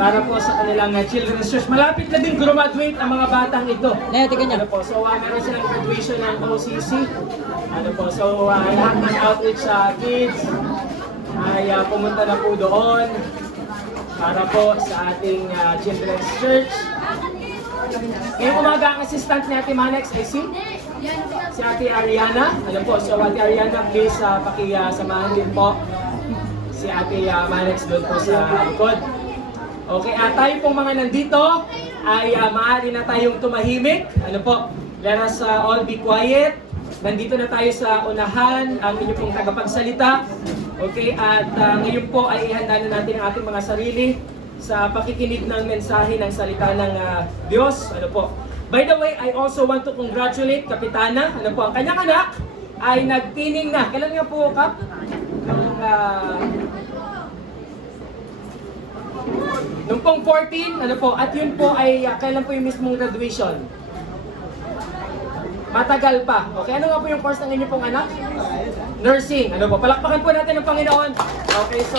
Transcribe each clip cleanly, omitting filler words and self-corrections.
para po sa kanilang children's church. Malapit na din graduate ang mga batang ito. Ano po, so meron silang graduation ng OCC. Ano po, so lahat ng outreach sa kids ay pumunta na po doon para po sa ating children's church. Ngayong umaga ang assistant ni Ate Manex ay si Ate Ariana. Ano po, so Ate Ariana, please pakisamahan din po si Ate Manex doon po sa likod. Okay, tayo pong mga nandito ay maaari na tayong tumahimik. Ano po, let us all be quiet. Nandito na tayo sa unahan, ang inyong pong tagapagsalita. Okay, at ngayon po ay ihanda na natin ang ating mga sarili sa pakikinig ng mensahe ng salita ng Diyos. Ano po? By the way, I also want to congratulate Kapitana. Ano po? Ang kanyang anak ay nagtining na. Kailan nga po, Kap? Nung pong 14, ano po? At yun po ay kailan po yung mismong graduation? Matagal pa. Okay, ano nga po yung course ng inyong pong anak? Nursing. Ano po? Palakpakan po natin ng Panginoon. Okay, so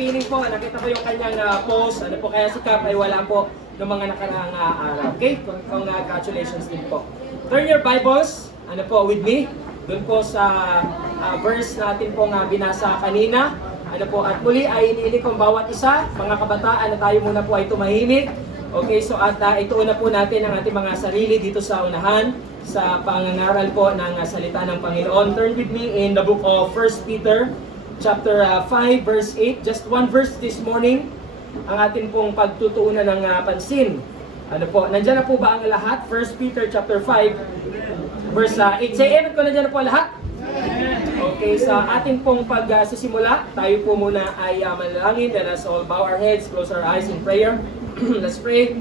feeling po, nakita ko yung kanyang post. Ano po, kaya si Cap ay wala po ng mga nakaraang araw. Okay, congratulations din po. Turn your Bibles, ano po, with me. Doon po sa verse natin pong binasa kanina. Ano po, at muli ay iniinig kong bawat isa, mga kabataan, na tayo muna po ay tumahimik. Okay, so at ituon na po natin ang ating mga sarili dito sa unahan sa pangangaral po ng salita ng Panginoon. Turn with me in the book of 1 Peter chapter 5 verse 8. Just one verse this morning ang atin pong pagtutuunan ng pansin. Ano po, nandiyan na po ba ang lahat? 1 Peter chapter 5 verse 8. Say amen ko, nandiyan na po lahat? Okay, sa ating pong pagsisimula, tayo po muna ay manalangin. Let us all bow our heads, close our eyes in prayer. Let's pray.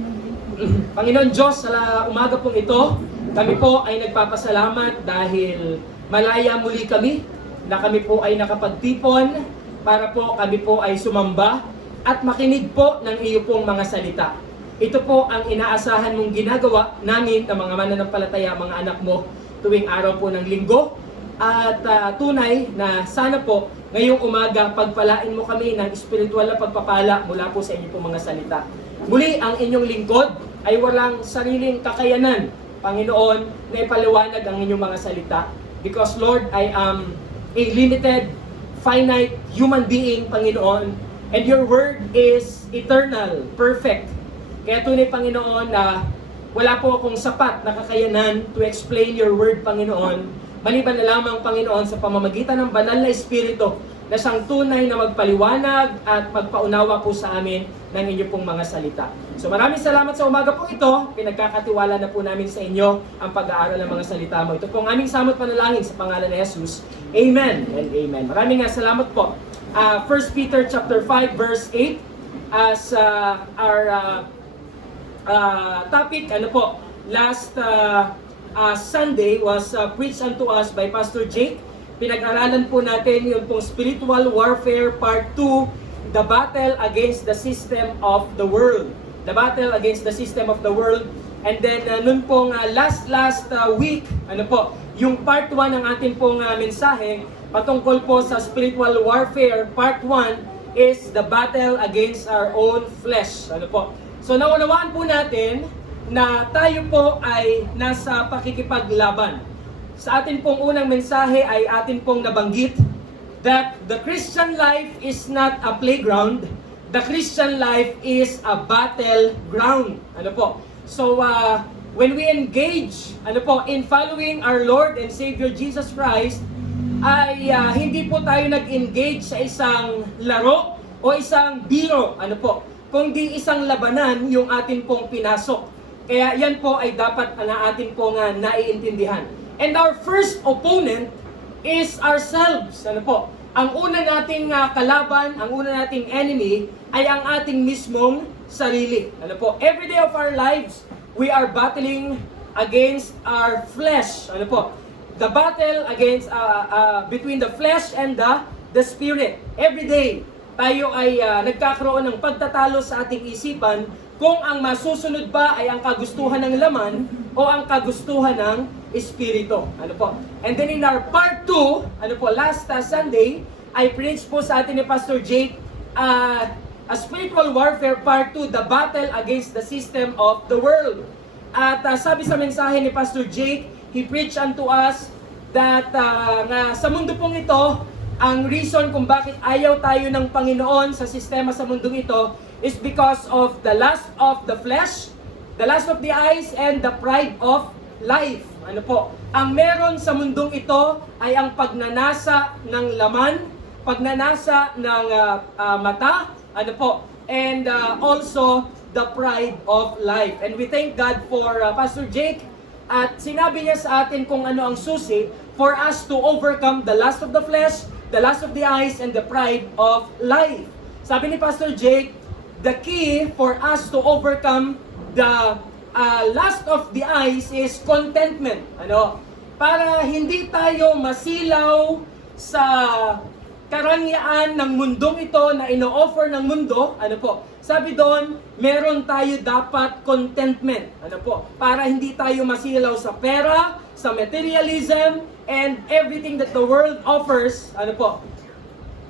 Panginoon Diyos, sa umaga pong ito, kami po ay nagpapasalamat dahil malaya muli kami na kami po ay nakapagtipon para po kami po ay sumamba at makinig po ng iyo pong mga salita. Ito po ang inaasahan mong ginagawa namin ng mga mananampalataya, mga anak mo, tuwing araw po ng linggo. At tunay na sana po ngayong umaga pagpalain mo kami ng espiritual na pagpapala mula po sa inyo pong mga salita. Muli, ang inyong lingkod ay walang sariling kakayanan, Panginoon, na ipaliwanag ang inyong mga salita. Because Lord, I am a limited, finite human being, Panginoon, and your word is eternal, perfect. Kaya tunay, Panginoon, na wala po akong sapat na kakayanan to explain your word, Panginoon, maliban na lamang, Panginoon, sa pamamagitan ng banal na Espiritu na siyang tunay na magpaliwanag at magpaunawa po sa amin ng inyong pong mga salita. So maraming salamat sa umaga po ito. Pinagkakatiwala na po namin sa inyo ang pag-aaral ng mga salita mo. Ito pong aming samot panalangin sa pangalan ni Jesus. Amen and amen. Maraming salamat po. 1 Peter chapter 5 verse 8 as our topic, ano po, last Sunday was preached unto us by Pastor Jake. Pinag-aralan po natin yung pong spiritual warfare part 2, the battle against the system of the world. The battle against the system of the world. And then nun pong last week, ano po, yung part 1 ng ating pong mensahe patungkol po sa spiritual warfare part 1 is the battle against our own flesh. Ano po? So naunawaan po natin na tayo po ay nasa pakikipaglaban. Sa atin pong unang mensahe ay atin pong nabanggit that the Christian life is not a playground. The Christian life is a battleground. Ano po? So when we engage, ano po, in following our Lord and Savior Jesus Christ, ay hindi po tayo nag-engage sa isang laro o isang biro, ano po, kundi isang labanan yung atin pong pinasok. Kaya yan po ay dapat na atin pong naiintindihan. And our first opponent is ourselves. Ano po? Ang una nating kalaban, ang una nating enemy ay ang ating mismong sarili. Ano po? Every day of our lives, we are battling against our flesh. Ano po? The battle against between the flesh and the spirit. Every day, tayo ay nagkakaroon ng pagtatalo sa ating isipan kung ang masusunod ba ay ang kagustuhan ng laman o ang kagustuhan ng espiritu. Ano po? And then in our part 2, ano po, last Sunday, I preached po sa atin ni Pastor Jake Spiritual Warfare Part 2, The Battle Against the System of the World. At sabi sa mensahe ni Pastor Jake, he preached unto us that nga sa mundo pong ito, ang reason kung bakit ayaw tayo ng Panginoon sa sistema sa mundong ito is because of the lust of the flesh, the lust of the eyes, and the pride of life. Ano po? Ang meron sa mundong ito ay ang pagnanasa ng laman, pagnanasa ng mata, ano po? And also the pride of life. And we thank God for Pastor Jake. At sinabi niya sa atin kung ano ang susi for us to overcome the lust of the flesh, the lust of the eyes, and the pride of life. Sabi ni Pastor Jake, the key for us to overcome the lust of the eyes is contentment. Ano? Para hindi tayo masilaw sa karangyaan ng mundong ito na ino-offer ng mundo, ano po? Sabi doon, meron tayo dapat contentment, ano po? Para hindi tayo masilaw sa pera, sa materialism, and everything that the world offers, ano po?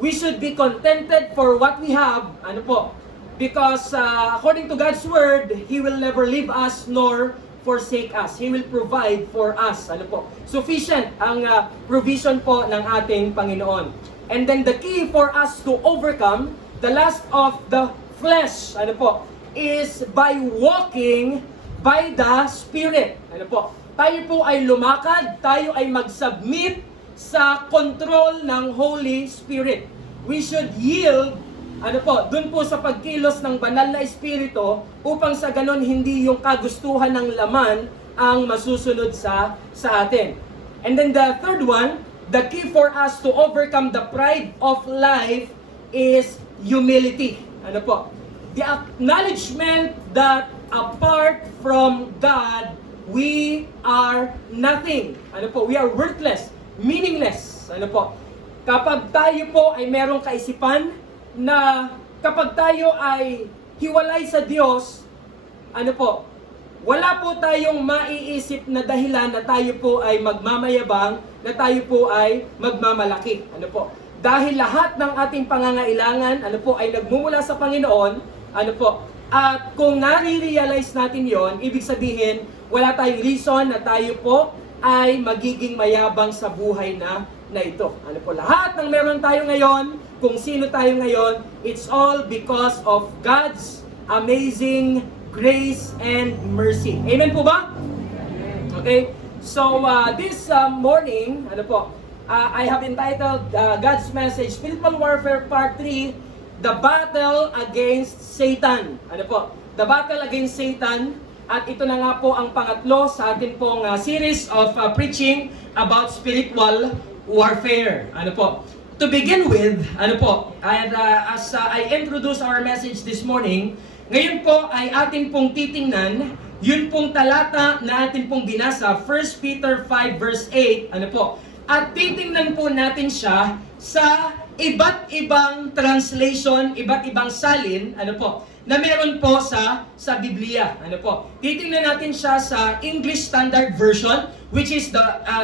We should be contented for what we have, ano po? Because according to God's word, He will never leave us nor forsake us. He will provide for us, ano po? Sufficient ang provision po ng ating Panginoon. And then the key for us to overcome the lust of the flesh, ano po, is by walking by the Spirit. Ano po? Tayo po ay lumakad, tayo ay mag-submit sa control ng Holy Spirit. We should yield, ano po, dun po sa pagkilos ng banal na Espiritu upang sa ganon hindi yung kagustuhan ng laman ang masusunod sa atin. And then the third one, the key for us to overcome the pride of life is humility. Ano po? The acknowledgement that apart from God, we are nothing. Ano po? We are worthless, meaningless. Ano po? Kapag tayo po ay merong kaisipan na kapag tayo ay hiwalay sa Diyos, ano po? Wala po tayong maiisip na dahilan na tayo po ay magmamayabang, na tayo po ay magmamalaki. Ano po? Dahil lahat ng ating pangangailangan, ano po, ay nagmumula sa Panginoon, ano po? At kung nare-realize natin yon, ibig sabihin, wala tayong reason na tayo po ay magiging mayabang sa buhay na ito. Ano po? Lahat ng meron tayo ngayon, kung sino tayo ngayon, it's all because of God's amazing grace and mercy. Amen po ba? Okay. So this morning, ano po, I have entitled God's Message, Spiritual Warfare Part 3, The Battle Against Satan. Ano po? The Battle Against Satan. At ito na nga po ang pangatlo sa atin pong series of preaching about spiritual warfare. Ano po? To begin with, ano po, and as I introduce our message this morning, ngayon po ay atin pong titingnan, yun pong talata na atin pong binasa, 1 Peter 5 verse 8, ano po, at titingnan po natin siya sa iba't ibang translation, iba't ibang salin, ano po, na meron po sa Biblia, ano po. Titingnan natin siya sa English Standard Version, which is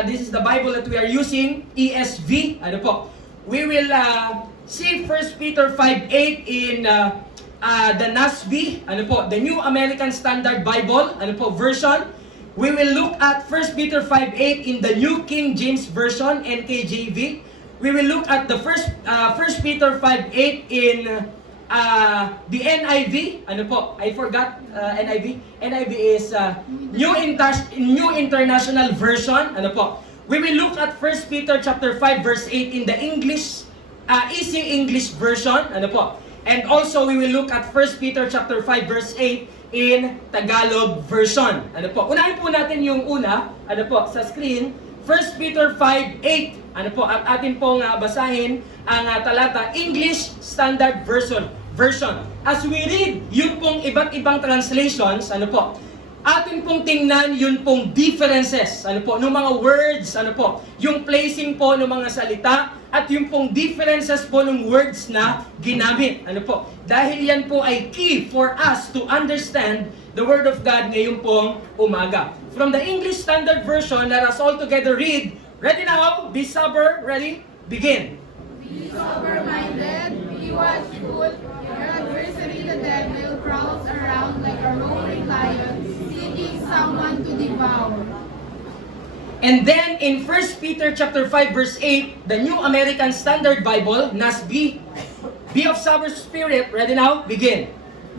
this is the Bible that we are using, ESV, ano po. We will see 1 Peter 5:8 in the NASB, ano po, the New American Standard Bible, ano po, version. We will look at 1 Peter 5:8 in the New King James Version, NKJV. We will look at the 1 Peter 5:8 in the NIV, ano po, I forgot NIV. NIV is New International Version, ano po. We will look at 1 Peter chapter 5 verse 8 in the English, Easy English Version, ano po. And also, we will look at 1 Peter chapter 5 verse 8 in Tagalog version. Ano po? Unahin po natin yung una, ano po, sa screen, 1 Peter 5:8. Ano po? At atin pong basahin ang talata English Standard Version. As we read yung pong iba't ibang translations, ano po? Atin pong tingnan yun pong differences, ano po, ng mga words, ano po, yung placing po ng mga salita, at yung pong differences po ng words na ginamit, ano po. Dahil yan po ay key for us to understand the Word of God ngayong pong umaga. From the English Standard Version, let us all together read. Ready now? Be sober. Ready? Begin. Be sober-minded, be watchful, your adversary prowls around like a roaring lion, seeking someone to devour. And then in 1 Peter chapter 5 verse 8, the New American Standard Bible, NASB, be of sober spirit. Ready now? Begin.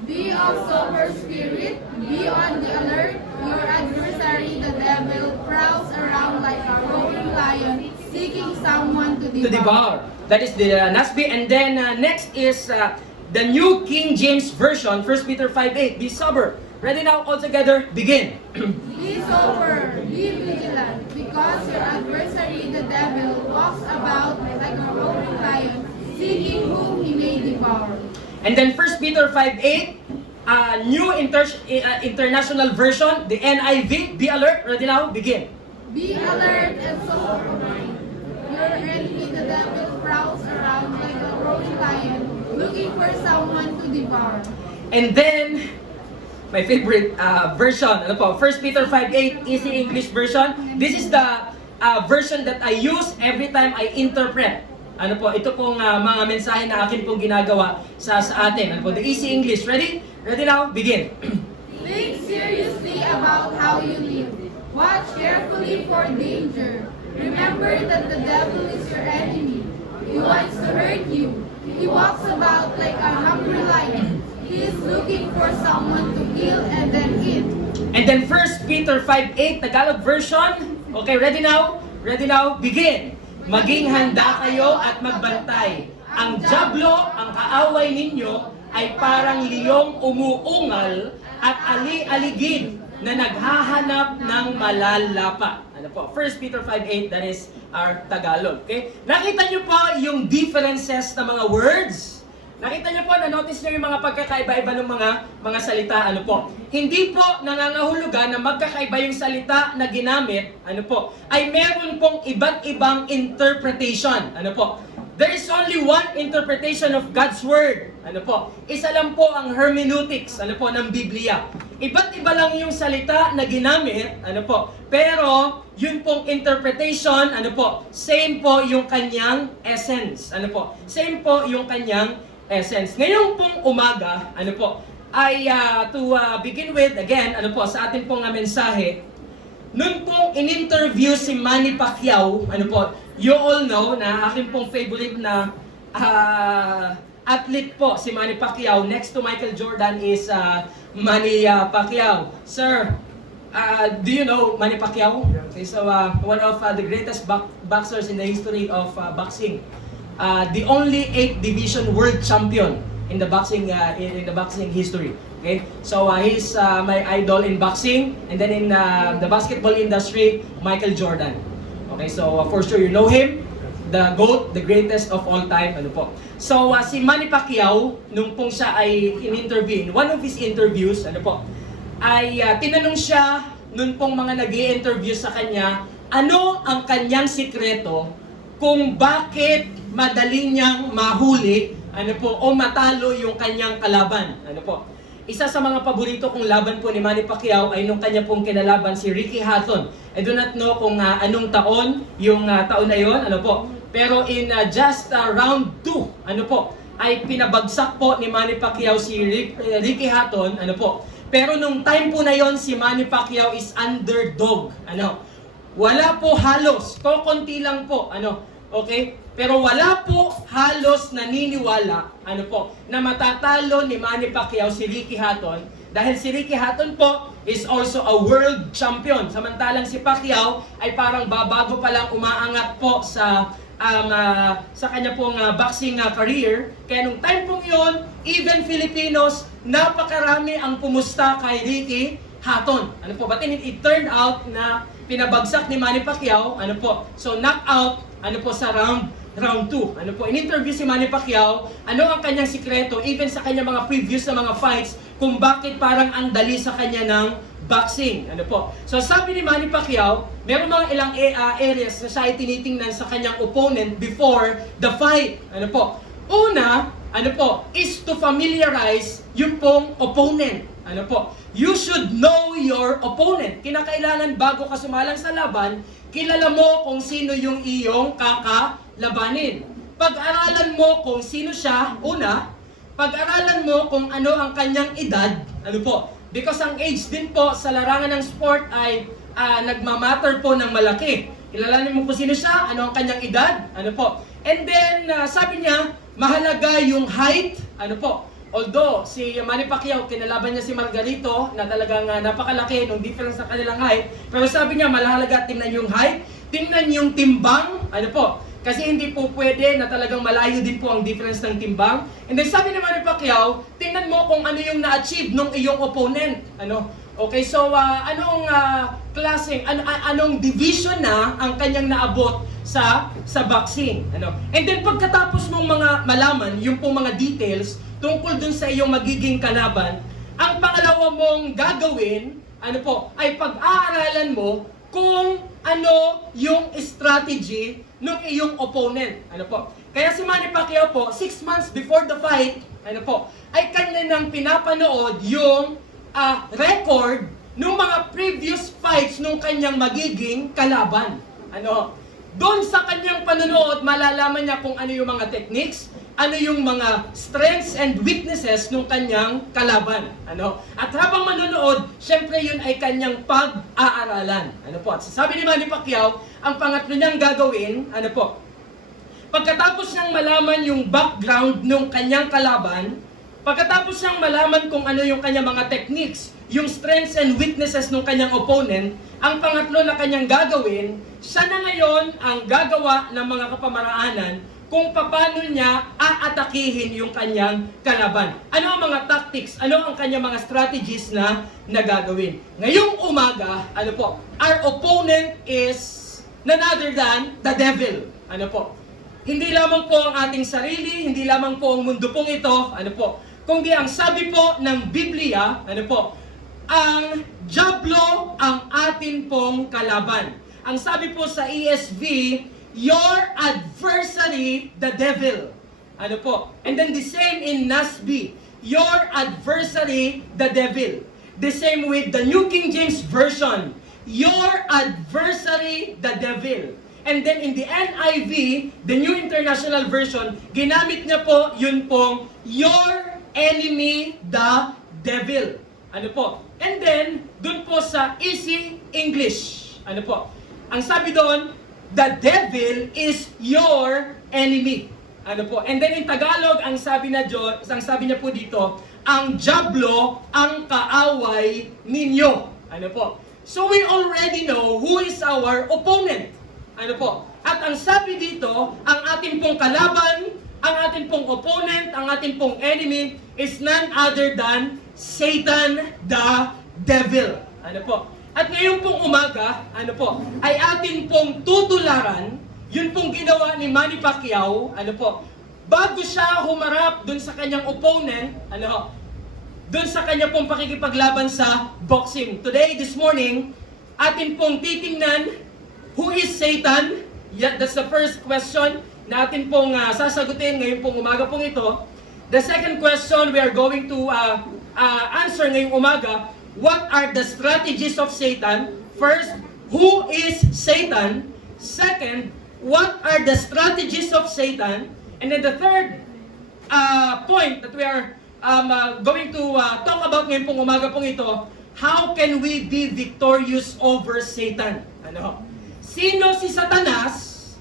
Be of sober spirit, be on the alert. Your adversary, the devil, prowls around like a roaring lion, seeking someone to To devour. devour. That is the NASB. And then next is the New King James Version, 1 Peter 5:8. Be sober. Ready now? All together. Begin. Be sober, be vigilant, because your adversary, the devil, walks about like a roaring lion, seeking whom he may devour. And then 1 Peter 5:8, International Version, the NIV. Be alert. Ready now? Begin. Be alert and sober mind. Your enemy, the devil, prowls around like a roaring lion, looking for someone to devour. And then, my favorite version, ano po, 1 Peter 5:8, Easy English Version. This is the version that I use every time I interpret. Ano po, ito pong mga mensahe na akin pong ginagawa sa atin. Ano po, the Easy English. Ready? Ready now? Begin. Think seriously about how you live. Watch carefully for danger. Remember that the devil is your enemy. He wants to hurt you. He walks about like a hungry lion. He is looking for someone to kill and then eat. And then 1 Peter 5:8, Tagalog version. Okay, ready now? Ready now? Begin. Maging handa kayo at magbantay. Ang dyablo, ang kaaway ninyo, ay parang liyong umuungal at ali-aligid na naghahanap ng malalapa. Ano po? 1 Peter 5:8, that is our Tagalog. Okay? Nakita niyo po yung differences ng mga words? Nakita niyo po, na-notice niyo yung mga pagkakaiba-iba ng mga salita, ano po. Hindi po nangangahulugan na magkakaiba yung salita na ginamit, ano po, ay meron pong iba't ibang interpretation, ano po. There is only one interpretation of God's Word, ano po. Isa lang po ang hermeneutics, ano po, ng Biblia. Iba't iba lang yung salita na ginamit, ano po, pero yun pong interpretation, ano po, same po yung kanyang essence, ano po. Same po yung kanyang essence. Ngayong pong umaga, ano po, ay to begin with, again, ano po, sa ating pong mensahe, nung pong in-interview si Manny Pacquiao, ano po, you all know na aking pong favorite na athlete po, si Manny Pacquiao. Next to Michael Jordan is Manny Pacquiao. Sir, do you know Manny Pacquiao? Okay, so one of the greatest boxers in the history of boxing. The only 8th division world champion in the boxing history. Okay, so he's my idol in boxing, and then in the basketball industry, Michael Jordan. Okay, so for sure you know him, the GOAT, the greatest of all time. Ano po? So si Manny Pacquiao, nung pong siya ay in-interview, in one of his interviews, ano po, ay tinanong siya nung pong mga nag-i-interview sa kanya, ano ang kanyang sikreto kung bakit madali niyang mahuli, ano po, o matalo yung kanyang kalaban, ano po. Isa sa mga paborito kong laban po ni Manny Pacquiao ay nung kanya pong kinalaban si Ricky Hatton. I do not know kung anong taon yung taon na yon, ano po. Pero in just round 2, ano po, ay pinabagsak po ni Manny Pacquiao si Ricky Hatton, ano po. Pero nung time po na yon, si Manny Pacquiao is underdog, ano. Wala po halos, kokonti lang po, ano. Okay? Pero wala po halos naniniwala, ano po, na matatalo ni Manny Pacquiao si Ricky Hatton dahil si Ricky Hatton po is also a world champion. Samantalang si Pacquiao ay parang babago pa lang umaangat po sa kanya pong boxing career. Kaya nung time pong yun, even Filipinos, napakarami ang pumusta kay Ricky Hatton. Ano po, but it turned out na pinabagsak ni Manny Pacquiao, ano po, so knockout, ano po, sa round 2. Ano po, in-interview si Manny Pacquiao, ano ang kanyang sikreto, even sa kanyang mga previous na mga fights, kung bakit parang ang dali sa kanya ng boxing. Ano po. So sabi ni Manny Pacquiao, meron mga ilang areas na siya ay tinitingnan sa kanyang opponent before the fight. Ano po. Una, ano po, is to familiarize yung pong opponent. Ano po. You should know your opponent. Kinakailangan bago ka sumalang sa laban, kilala mo kung sino yung iyong kakalabanin. Pag-aralan mo kung sino siya, una, pag-aralan mo kung ano ang kanyang edad, ano po, because ang age din po sa larangan ng sport ay nagmamatter po ng malaki. Kilalanin mo kung sino siya, ano ang kanyang edad, ano po. And then, sabi niya, mahalaga yung height, ano po. Although, si Manny Pacquiao, kinalaban niya si Margarito, na talagang napakalaki ng difference sa kanilang height. Pero sabi niya, mahalaga tingnan yung height, tingnan yung timbang, ano po. Kasi hindi po pwede na talagang malayo din po ang difference ng timbang. And then sabi ni Manny Pacquiao, tingnan mo kung ano yung na-achieve ng iyong opponent. Ano? Okay, so anong klaseng, anong division na ang kanyang naabot sa boxing. Ano? And then pagkatapos mong mga malaman, yung pong mga details tungkol dun sa iyong magiging kalaban, ang pangalawa mong gagawin, ano po, ay pag-aaralan mo kung ano yung strategy ng iyong opponent. Ano po? Kaya si Manny Pacquiao po, 6 months before the fight, ano po, ay kanya nang pinapanood yung record ng mga previous fights ng kanyang magiging kalaban. Ano? Doon sa kanyang panonood, malalaman niya kung ano yung mga techniques, ano yung mga strengths and weaknesses ng kanyang kalaban. Ano? At habang manonood, syempre yun ay kanyang pag-aaralan. Ano po? At sabi ni Manny Pacquiao, ang pangatlo niyang gagawin, ano po? Pagkatapos niyang malaman yung background ng kanyang kalaban, pagkatapos niyang malaman kung ano yung kanyang mga techniques, yung strengths and weaknesses ng kanyang opponent, ang pangatlo na kanyang gagawin, siya na ngayon ang gagawa ng mga kapamaraanan kung paano niya aatakihin yung kanyang kalaban. Ano ang mga tactics? Ano ang kanyang mga strategies na gagawin? Ngayong umaga, ano po, our opponent is none other than the devil. Ano po? Hindi lamang po ang ating sarili, hindi lamang po ang mundo pong ito, ano po, kundi ang sabi po ng Biblia, ano po, ang diablo ang atin pong kalaban. Ang sabi po sa ESV, your adversary, the devil. Ano po? And then the same in NASB, your adversary, the devil. The same with the New King James Version, your adversary, the devil. And then in the NIV, the New International Version, ginamit niya po yun pong your enemy, the devil. Ano po? And then, dun po sa Easy English, ano po? Ang sabi doon, the devil is your enemy. Ano po? And then in Tagalog, ang sabi niya po dito, ang diablo ang kaaway ninyo. Ano po? So we already know who is our opponent. Ano po? At ang sabi dito, ang ating pong kalaban, ang ating pong opponent, ang ating pong enemy is none other than Satan the devil. Ano po? At ngayon pong umaga, ano po, ay atin pong tutularan, yun pong ginawa ni Manny Pacquiao, ano po, bago siya humarap dun sa kanyang opponent, ano, dun sa kanya pong pakikipaglaban sa boxing. Today, this morning, atin pong titingnan, who is Satan? Yeah, that's the first question na atin pong sasagutin ngayon pong umaga pong ito. The second question we are going to answer ngayong umaga, what are the strategies of Satan? First, who is Satan? Second, what are the strategies of Satan? And then the third point that we are going to talk about ngayon pong umaga pong ito, how can we be victorious over Satan? Ano? Sino si Satanas?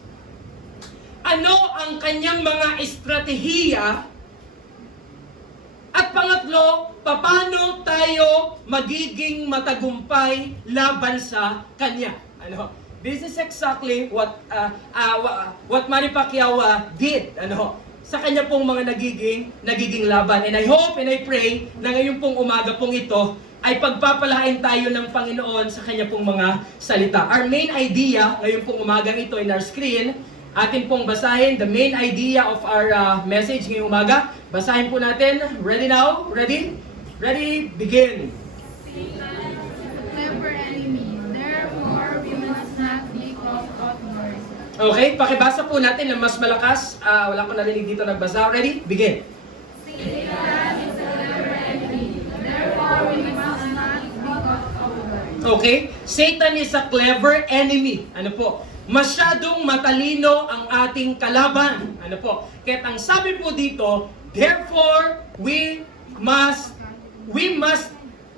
Ano ang kanyang mga estratehiya? At pangatlo, paano tayo magiging matagumpay laban sa kanya? Ano? This is exactly what Manny Pacquiao did. Ano? Sa kanya pong mga nagiging laban. And I hope and I pray na ngayon pong umaga pong ito ay pagpapalain tayo ng Panginoon sa kanya pong mga salita. Our main idea, ngayon pong umagang ito in our screen, atin pong basahin the main idea of our message ngayong umaga. Basahin po natin. Ready now? Ready? Ready? Begin. Satan is a clever enemy, therefore we must not be caught off guard. Okay, pakibasa po natin ng mas malakas. Wala ko narinig dito nagbasa. Ready? Begin. Satan is a clever enemy, therefore we must not be caught off guard. Okay? Satan is a clever enemy. Ano po? Masyadong matalino ang ating kalaban. Ano po? Kaya ang sabi po dito, Therefore, we must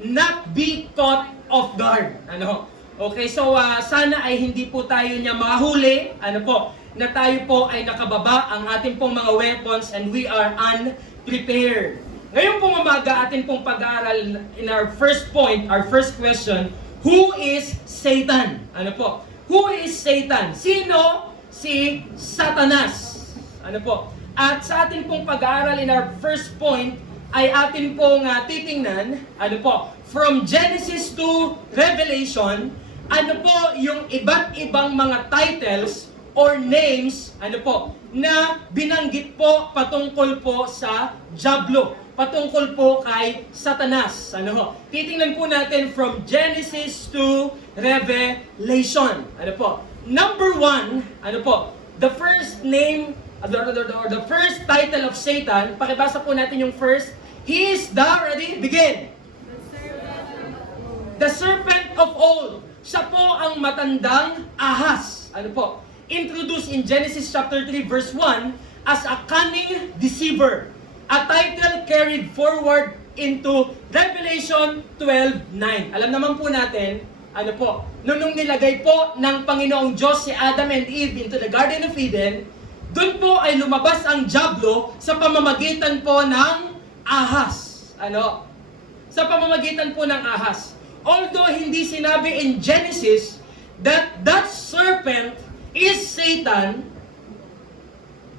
not be caught off guard. Ano? Okay, so sana ay hindi po tayo niya mahuli, ano po, na tayo po ay nakababa ang ating pong mga weapons and we are unprepared. Ngayon pong umaga, atin pong pag-aaral in our first point, our first question, who is Satan? Ano po? Who is Satan? Sino si Satanas? Ano po? At sa atin pong pag-aaral in our first point, ay atin pong titingnan, ano po, from Genesis to Revelation, ano po yung iba't ibang mga titles or names, ano po, na binanggit po patungkol po sa Diablo, patungkol po kay Satanas. Ano po? Titingnan po natin from Genesis to Revelation. Ano po? Number 1, ano po, the first name, or the first title of Satan, pakibasa po natin yung first. He is the, ready? Begin. The serpent of old. Siya po ang matandang ahas. Ano po? Introduced in Genesis chapter 3 verse 1 as a cunning deceiver. A title carried forward into Revelation 12:9. Alam naman po natin, ano po, nung nilagay po ng Panginoong Diyos si Adam and Eve into the Garden of Eden, doon po ay lumabas ang Diablo sa pamamagitan po ng ahas. Ano? Sa pamamagitan po ng ahas. Although hindi sinabi in Genesis that that serpent is Satan,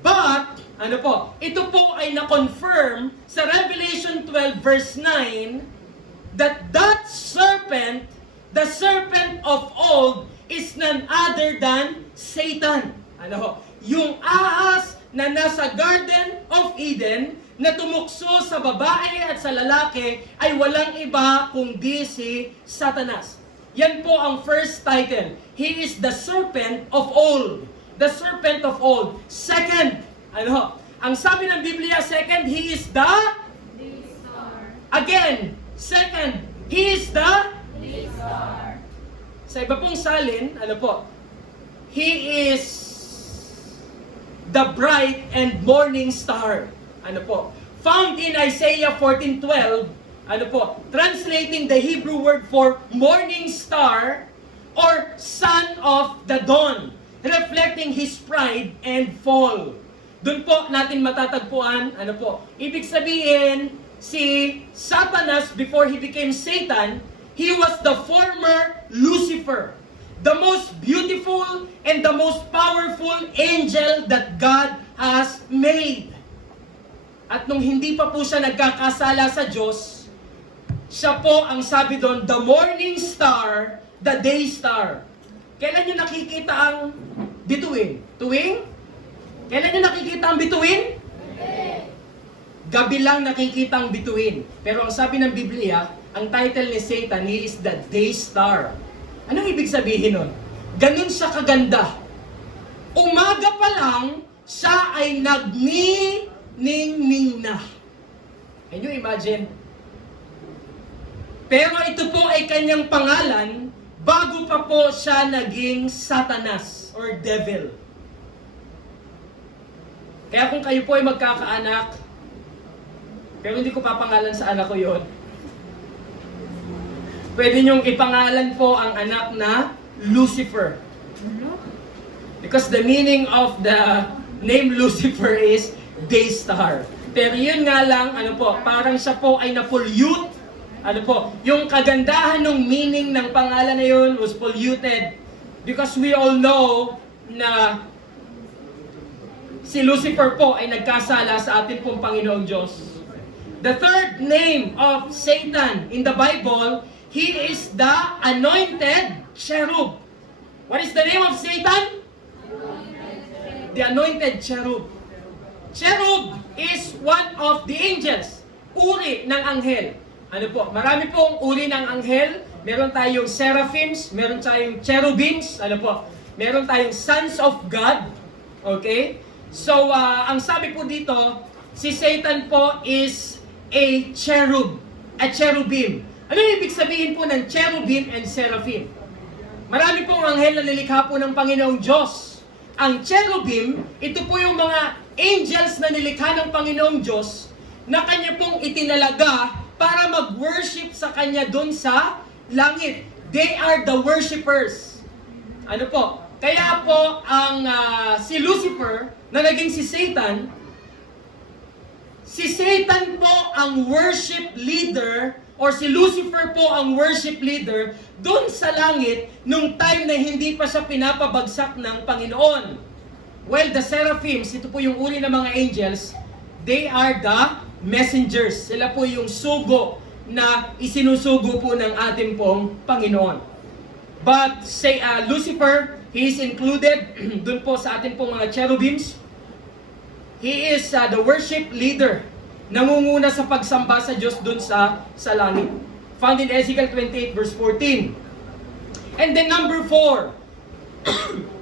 but, ano po, ito po ay na-confirm sa Revelation 12 verse 9 that that serpent, the serpent of old, is none other than Satan. Ano? Yung ahas na nasa Garden of Eden na tumukso sa babae at sa lalaki ay walang iba kundi si Satanas. Yan po ang first title. He is the serpent of old. The serpent of old. Second, ano? Ang sabi ng Biblia, second, he is the again, second, he is the sa iba pong salin, ano po? He is the bright and morning star. Ano po? Found in Isaiah 14:12, ano po? Translating the Hebrew word for morning star or son of the dawn, reflecting his pride and fall. Doon po natin matatagpuan, ano po? Ibig sabihin, si Satanas before he became Satan, he was the former Lucifer, the most beautiful and the most powerful angel that God has made. At nung hindi pa po siya nagkakasala sa Diyos, siya po ang sabi doon, the morning star, the day star. Kailan nyo nakikita ang bituin? Tuwing? Kailan nyo nakikita ang bituin? Gabi lang nakikita ang bituin. Pero ang sabi ng Biblia, ang title ni Satan, he is the day star. Anong ibig sabihin nun? Ganun siya kaganda. Umaga pa lang, siya ay nagniningning na. Can you imagine? Pero ito po ay kanyang pangalan bago pa po siya naging Satanas or devil. Kaya kung kayo po ay magkakaanak, pero hindi ko papangalan sa anak ko yon, pwede niyong ipangalan po ang anak na Lucifer. Because the meaning of the name Lucifer is day star. Pero yun nga lang, ano po, parang siya po ay na-pollute. Ano po, yung kagandahan ng meaning ng pangalan na yun was polluted. Because we all know na si Lucifer po ay nagkasala sa ating pong Panginoong Diyos. The third name of Satan in the Bible, he is the anointed cherub. What is the name of Satan? The anointed cherub. Cherub is one of the angels. Uri ng anghel. Ano po? Marami pong uri ng anghel. Meron tayong seraphims, meron tayong cherubims, ano po? Meron tayong sons of God. Okay? So, ang sabi po dito, si Satan po is a cherub, a cherubim. Ano yung ibig sabihin po ng cherubim and seraphim? Marami pong anghel na nilikha po ng Panginoong Diyos. Ang cherubim, ito po yung mga angels na nilikha ng Panginoong Diyos na Kanya pong itinalaga para mag-worship sa Kanya doon sa langit. They are the worshipers. Ano po? Kaya po, ang si Lucifer, na naging si Satan po ang worship leader, or si Lucifer po ang worship leader doon sa langit nung time na hindi pa siya pinapabagsak ng Panginoon. Well, the seraphims, ito po yung uri ng mga angels, they are the messengers. Sila po yung sugo na isinusugo po ng ating pong Panginoon. But say Lucifer, he is included dun po sa ating pong mga cherubims. He is the worship leader. Nangunguna sa pagsamba sa Diyos dun sa langit. Found in Ezekiel 28 verse 14. And then number 4.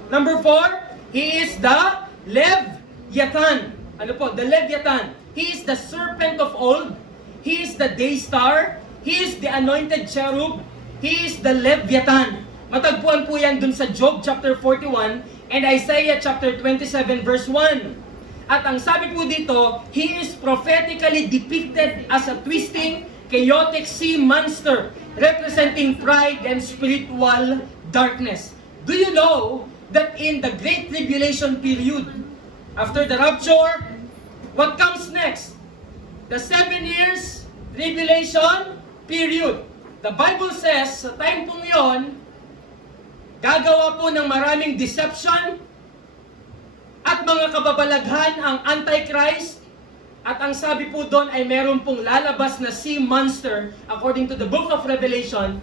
Number 4, he is the Leviathan. Ano po? The Leviathan. He is the serpent of old. He is the day star. He is the anointed cherub. He is the Leviathan. Matagpuan po yan dun sa Job chapter 41 and Isaiah chapter 27 verse 1. At ang sabi po dito, he is prophetically depicted as a twisting, chaotic sea monster representing pride and spiritual darkness. Do you know that in the Great Tribulation period, after the rapture, what comes next? The 7 years tribulation period. The Bible says, sa time pong yon, gagawa po ng maraming deception at mga kababalaghan ang Antichrist. At ang sabi po doon ay meron pong lalabas na sea monster according to the book of Revelation.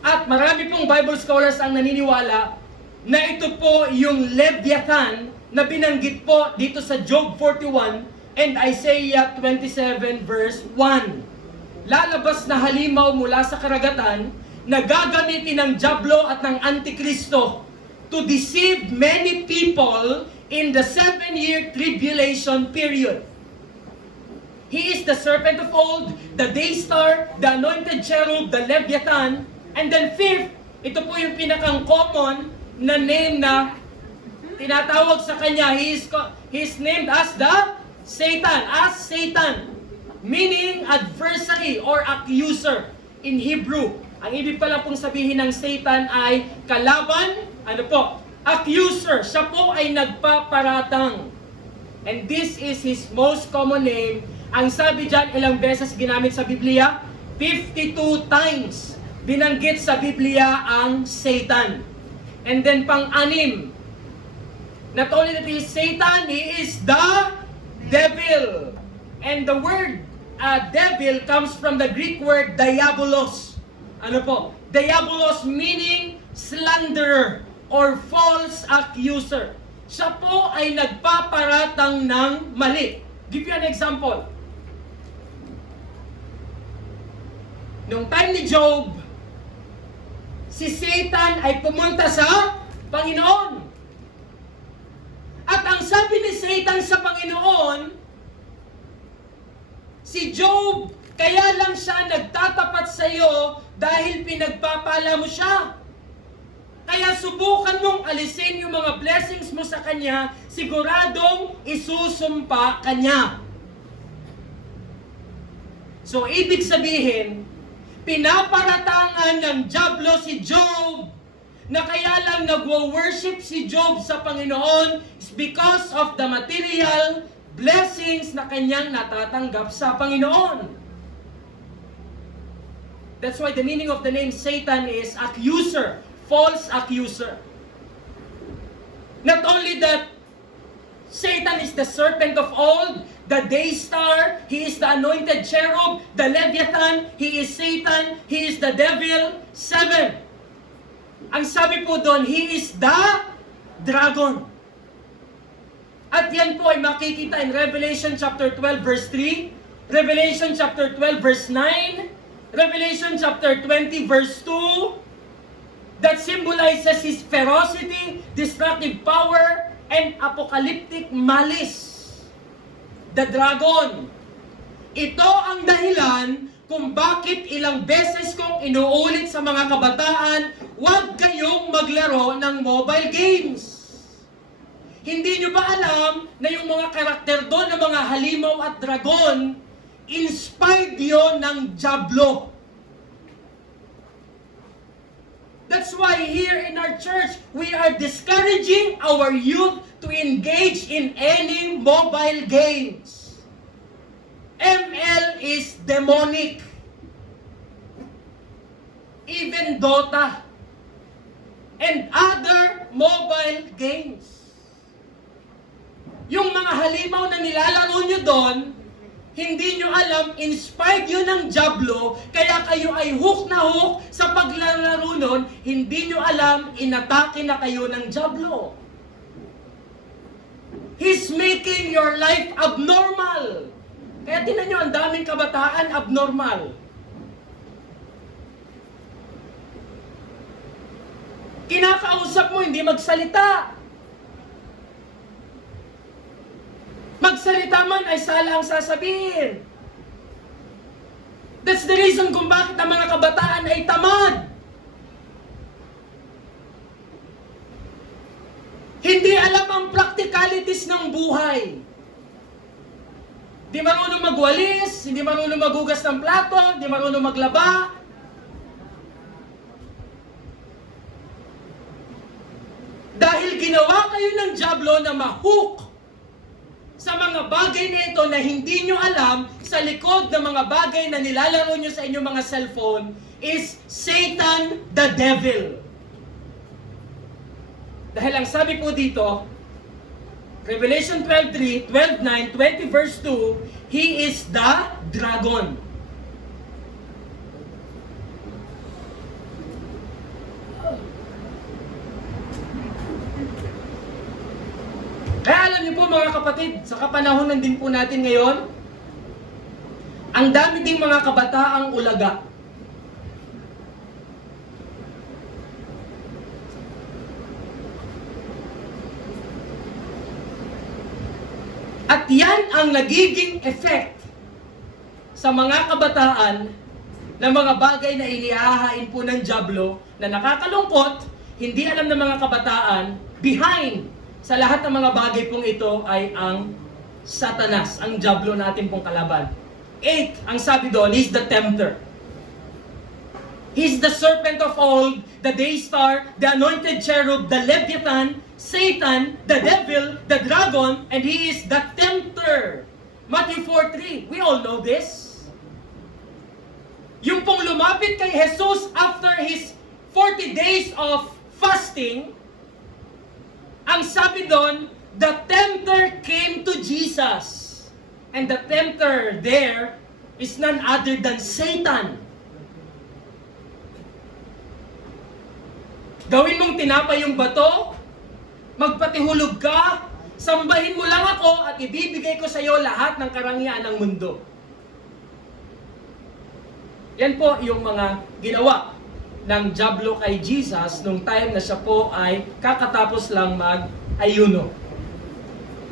At marami pong Bible scholars ang naniniwala na ito po yung Leviathan na binanggit po dito sa Job 41 and Isaiah 27 verse 1. Lalabas na halimaw mula sa karagatan na gagamitin ng Diablo at ng Antikristo to deceive many people in the 7-year tribulation period. He is the serpent of old, the day star, the anointed cherub, the Leviathan, and then fifth, ito po yung pinakang common na name na tinatawag sa kanya. He is named as the Satan, meaning adversary or accuser in Hebrew. Ang ibig pala pong sabihin ng Satan ay kalaban, ano po? Accuser. Siya po ay nagpaparatang. And this is his most common name. Ang sabi dyan, ilang beses ginamit sa Biblia? 52 times binanggit sa Biblia ang Satan. And then pang-anim, not only that he is Satan, he is the devil. And the word devil comes from the Greek word diabolos. Ano po? Diabolos meaning slanderer or false accuser. Siya po ay nagpaparatang ng mali. Give you an example. Noong time ni Job, si Satan ay pumunta sa Panginoon. At ang sabi ni Satan sa Panginoon, si Job, kaya lang siya nagtatapat sa iyo dahil pinagpapala mo siya. Kaya subukan mong alisin yung mga blessings mo sa kanya, siguradong isusumpa kanya. So, ibig sabihin, pinaparatangan ng Diablo si Job na kaya lang nagwo-worship si Job sa Panginoon is because of the material blessings na kanyang natatanggap sa Panginoon. That's why the meaning of the name Satan is accuser, false accuser. Not only that, Satan is the serpent of old, the day star, he is the anointed cherub, the Leviathan, he is Satan, he is the devil. 7. Ang sabi po doon, he is the dragon. At yan po ay makikita in Revelation chapter 12 verse 3, Revelation chapter 12 verse 9, Revelation chapter 20 verse 2, that symbolizes his ferocity, destructive power, and apocalyptic malice. The dragon. Ito ang dahilan kung bakit ilang beses kong inuulit sa mga kabataan, huwag kayong maglaro ng mobile games. Hindi nyo ba alam na yung mga karakter doon ng mga halimaw at dragon, inspired yun ng Diablo? That's why here in our church, we are discouraging our youth to engage in any mobile games. ML is demonic. Even Dota and other mobile games. Yung mga halimaw na nilalaro nyo doon, hindi nyo alam, inspired yun ng Diablo, kaya kayo ay hook na hook sa paglalaro nun, hindi nyo alam, inatake na kayo ng Diablo. He's making your life abnormal. Kaya tinan nyo, ang daming kabataan abnormal. Kinakausap mo, hindi magsalita. Magsalita man ay sala ang sasabihin. That's the reason kung bakit ang mga kabataan ay tamad. Hindi alam ang practicalities ng buhay. Hindi marunong magwalis, hindi marunong maghugas ng plato, hindi marunong maglaba. Dahil ginawa kayo ng Diablo na ma-hook sa mga bagay na ito na hindi nyo alam, sa likod ng mga bagay na nilalaro nyo sa inyong mga cellphone is Satan the Devil. Dahil ang sabi po dito, Revelation 12:3, 12:9, 20 verse 2, he is the dragon. Kaya alam niyo po mga kapatid, sa kapanahonan din po natin ngayon, ang dami ding mga kabataang ulaga. At yan ang nagiging effect sa mga kabataan na mga bagay na inihahain po ng Diablo na nakakalungkot, hindi alam ng mga kabataan, behind sa lahat ng mga bagay pong ito ay ang Satanas, ang Diablo natin pong kalaban. 8, ang sabi doon, he's the tempter. He's the serpent of old, the day star, the anointed cherub, the Leviathan, Satan, the devil, the dragon, and he is the tempter. Matthew 4:3, we all know this. Yung pong lumapit kay Jesus after his 40 days of fasting, ang sabi doon, the tempter came to Jesus. And the tempter there is none other than Satan. Gawin mong tinapay yung bato, magpatihulog ka, sambahin mo lang ako at ibibigay ko sa iyo lahat ng karangyaan ng mundo. Yan po yung mga ginawa ng Diablo kay Jesus nung time na siya po ay kakatapos lang mag-ayuno.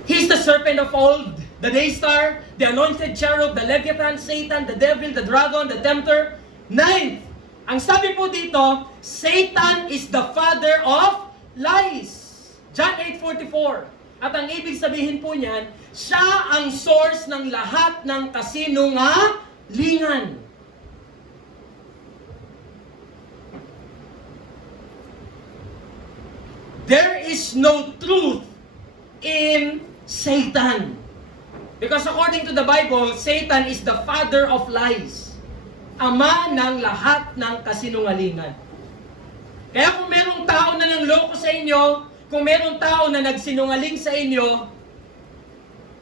He's the serpent of old, the day star, the anointed cherub, the Leviathan, Satan, the devil, the dragon, the tempter. 9, ang sabi po dito, Satan is the father of lies. John 8:44. At ang ibig sabihin po niyan, siya ang source ng lahat ng kasinungalingan. There is no truth in Satan. Because according to the Bible, Satan is the father of lies. Ama ng lahat ng kasinungalingan. Kaya kung merong tao na nangloko sa inyo, kung merong tao na nagsinungaling sa inyo,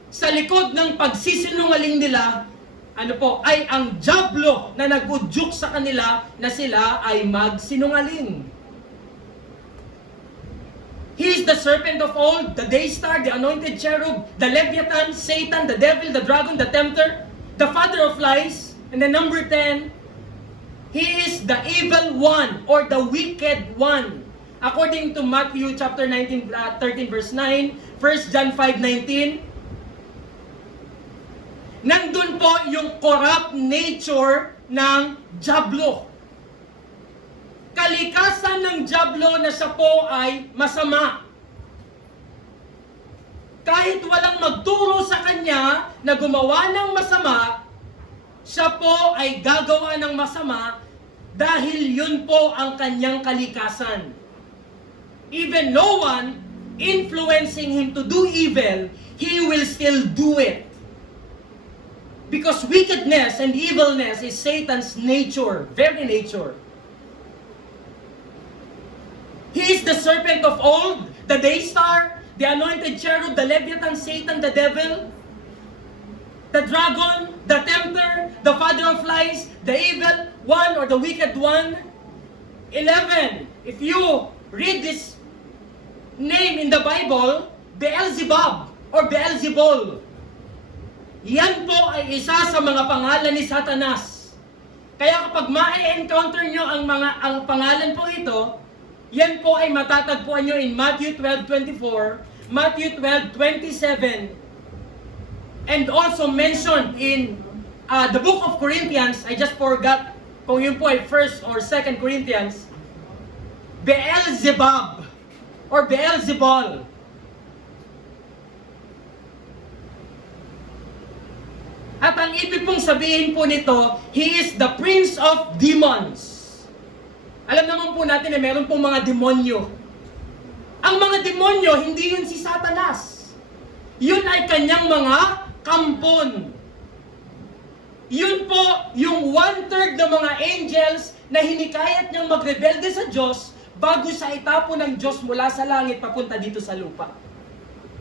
sa likod ng pagsisinungaling nila, ano po, ay ang Diablo na nag-udyok sa kanila na sila ay magsinungaling. He is the serpent of old, the day star, the anointed cherub, the Leviathan, Satan, the devil, the dragon, the tempter, the father of lies. And then number 10, he is the evil one or the wicked one. According to Matthew chapter 13 verse 9, 1 John 5:19, nandun po yung corrupt nature ng Diablo. Kalikasan ng Diablo na siya po ay masama. kahit walang magturo sa kanya na gumawa ng masama, siya po ay gagawa ng masama dahil yun po ang kanyang kalikasan. Even no one influencing him to do evil, he will still do it. Because wickedness and evilness is Satan's nature, very nature. He is the serpent of old, the day star, the anointed cherub, the Leviathan, Satan, the devil, the dragon, the tempter, the father of lies, the evil one or the wicked one. 11. If you read this name in the Bible, Beelzebub or Beelzebul, yan po ay isa sa mga pangalan ni Satanas. Kaya kapag ma-encounter nyo ang pangalan po ito, yan po ay matatagpuan nyo in Matthew 12:24, Matthew 12:27, and also mentioned in the book of Corinthians. I just forgot kung yun po ay 1st or 2nd Corinthians. Beelzebub or Beelzebul. At ang ibig pong sabihin po nito, he is the prince of demons. Alam naman po natin na meron pong mga demonyo. Ang mga demonyo, hindi yun si Satanas. Yun ay kanyang mga kampon. Yun po yung 1/3 ng mga angels na hinikayat niyang magrebelde sa Diyos bago sa itapon ng Diyos mula sa langit papunta dito sa lupa.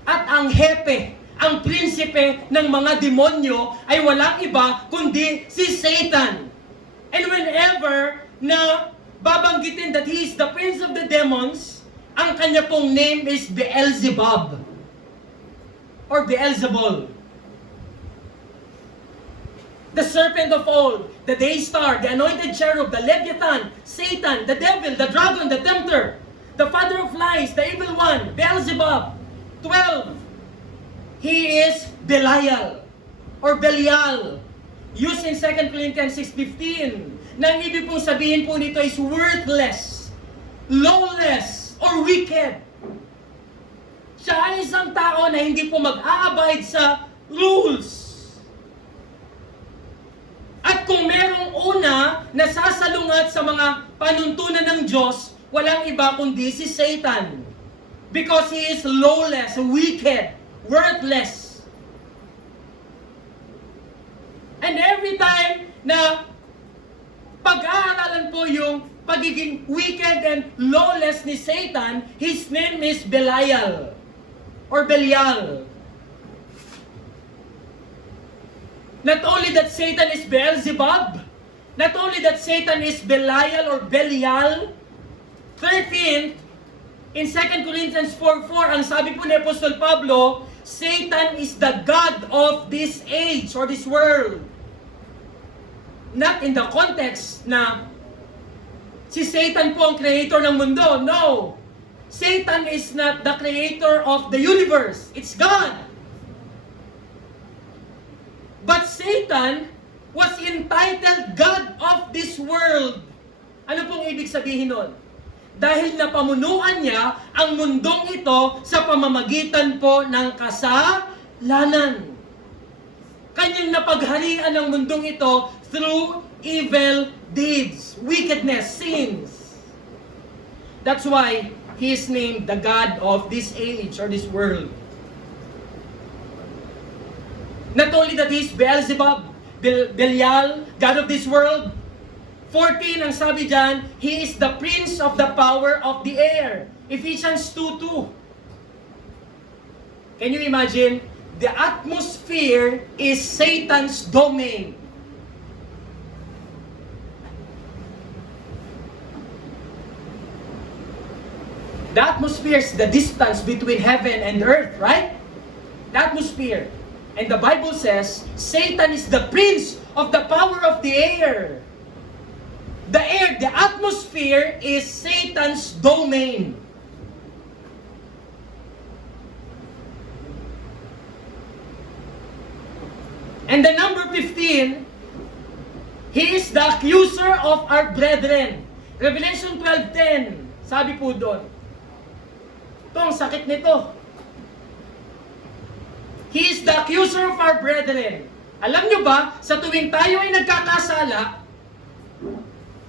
At ang hepe, ang prinsipe ng mga demonyo ay walang iba kundi si Satan. And whenever na babanggitin that he is the prince of the demons, ang kanya pong name is Beelzebub or Beelzebul. The serpent of old, the day star, the anointed cherub, the Leviathan, Satan, the devil, the dragon, the tempter, the father of lies, the evil one, Beelzebub. 12. He is Belial or Belial, used in 2 Corinthians 6:15. Na ang ibig pong sabihin po nito is worthless, lawless, or wicked. Siya ay isang tao na hindi po mag-a-abide sa rules. At kung merong una na sasalungat sa mga panuntunan ng Diyos, walang iba kundi si Satan. Because he is lawless, wicked, worthless. And every time na pag-aaralan po yung pagiging wicked and lawless ni Satan, his name is Belial or Belial. Not only that Satan is Beelzebub, not only that Satan is Belial or Belial, 13, in 2 Corinthians 4:4, ang sabi po ni Apostol Pablo, Satan is the God of this age or this world. Not in the context na si Satan po ang creator ng mundo. No. Satan is not the creator of the universe. It's God. But Satan was entitled God of this world. Ano pong ibig sabihin nun? Dahil napamunuan niya ang mundong ito sa pamamagitan po ng kasalanan. Kanyang napagharian ang mundong ito through evil deeds, wickedness, sins. That's why he is named the God of this age or this world. Not only that he is Beelzebub, Belial, God of this world. 14, ang sabi dyan, he is the prince of the power of the air. Ephesians 2:2. Can you imagine? The atmosphere is Satan's domain. The atmosphere is the distance between heaven and earth, right? The atmosphere. And the Bible says, Satan is the prince of the power of the air. The air, the atmosphere is Satan's domain. And the number 15, he is the accuser of our brethren. Revelation 12:10, sabi po doon, ito ang sakit nito. He is the accuser of our brethren. Alam nyo ba, sa tuwing tayo ay nagkakasala,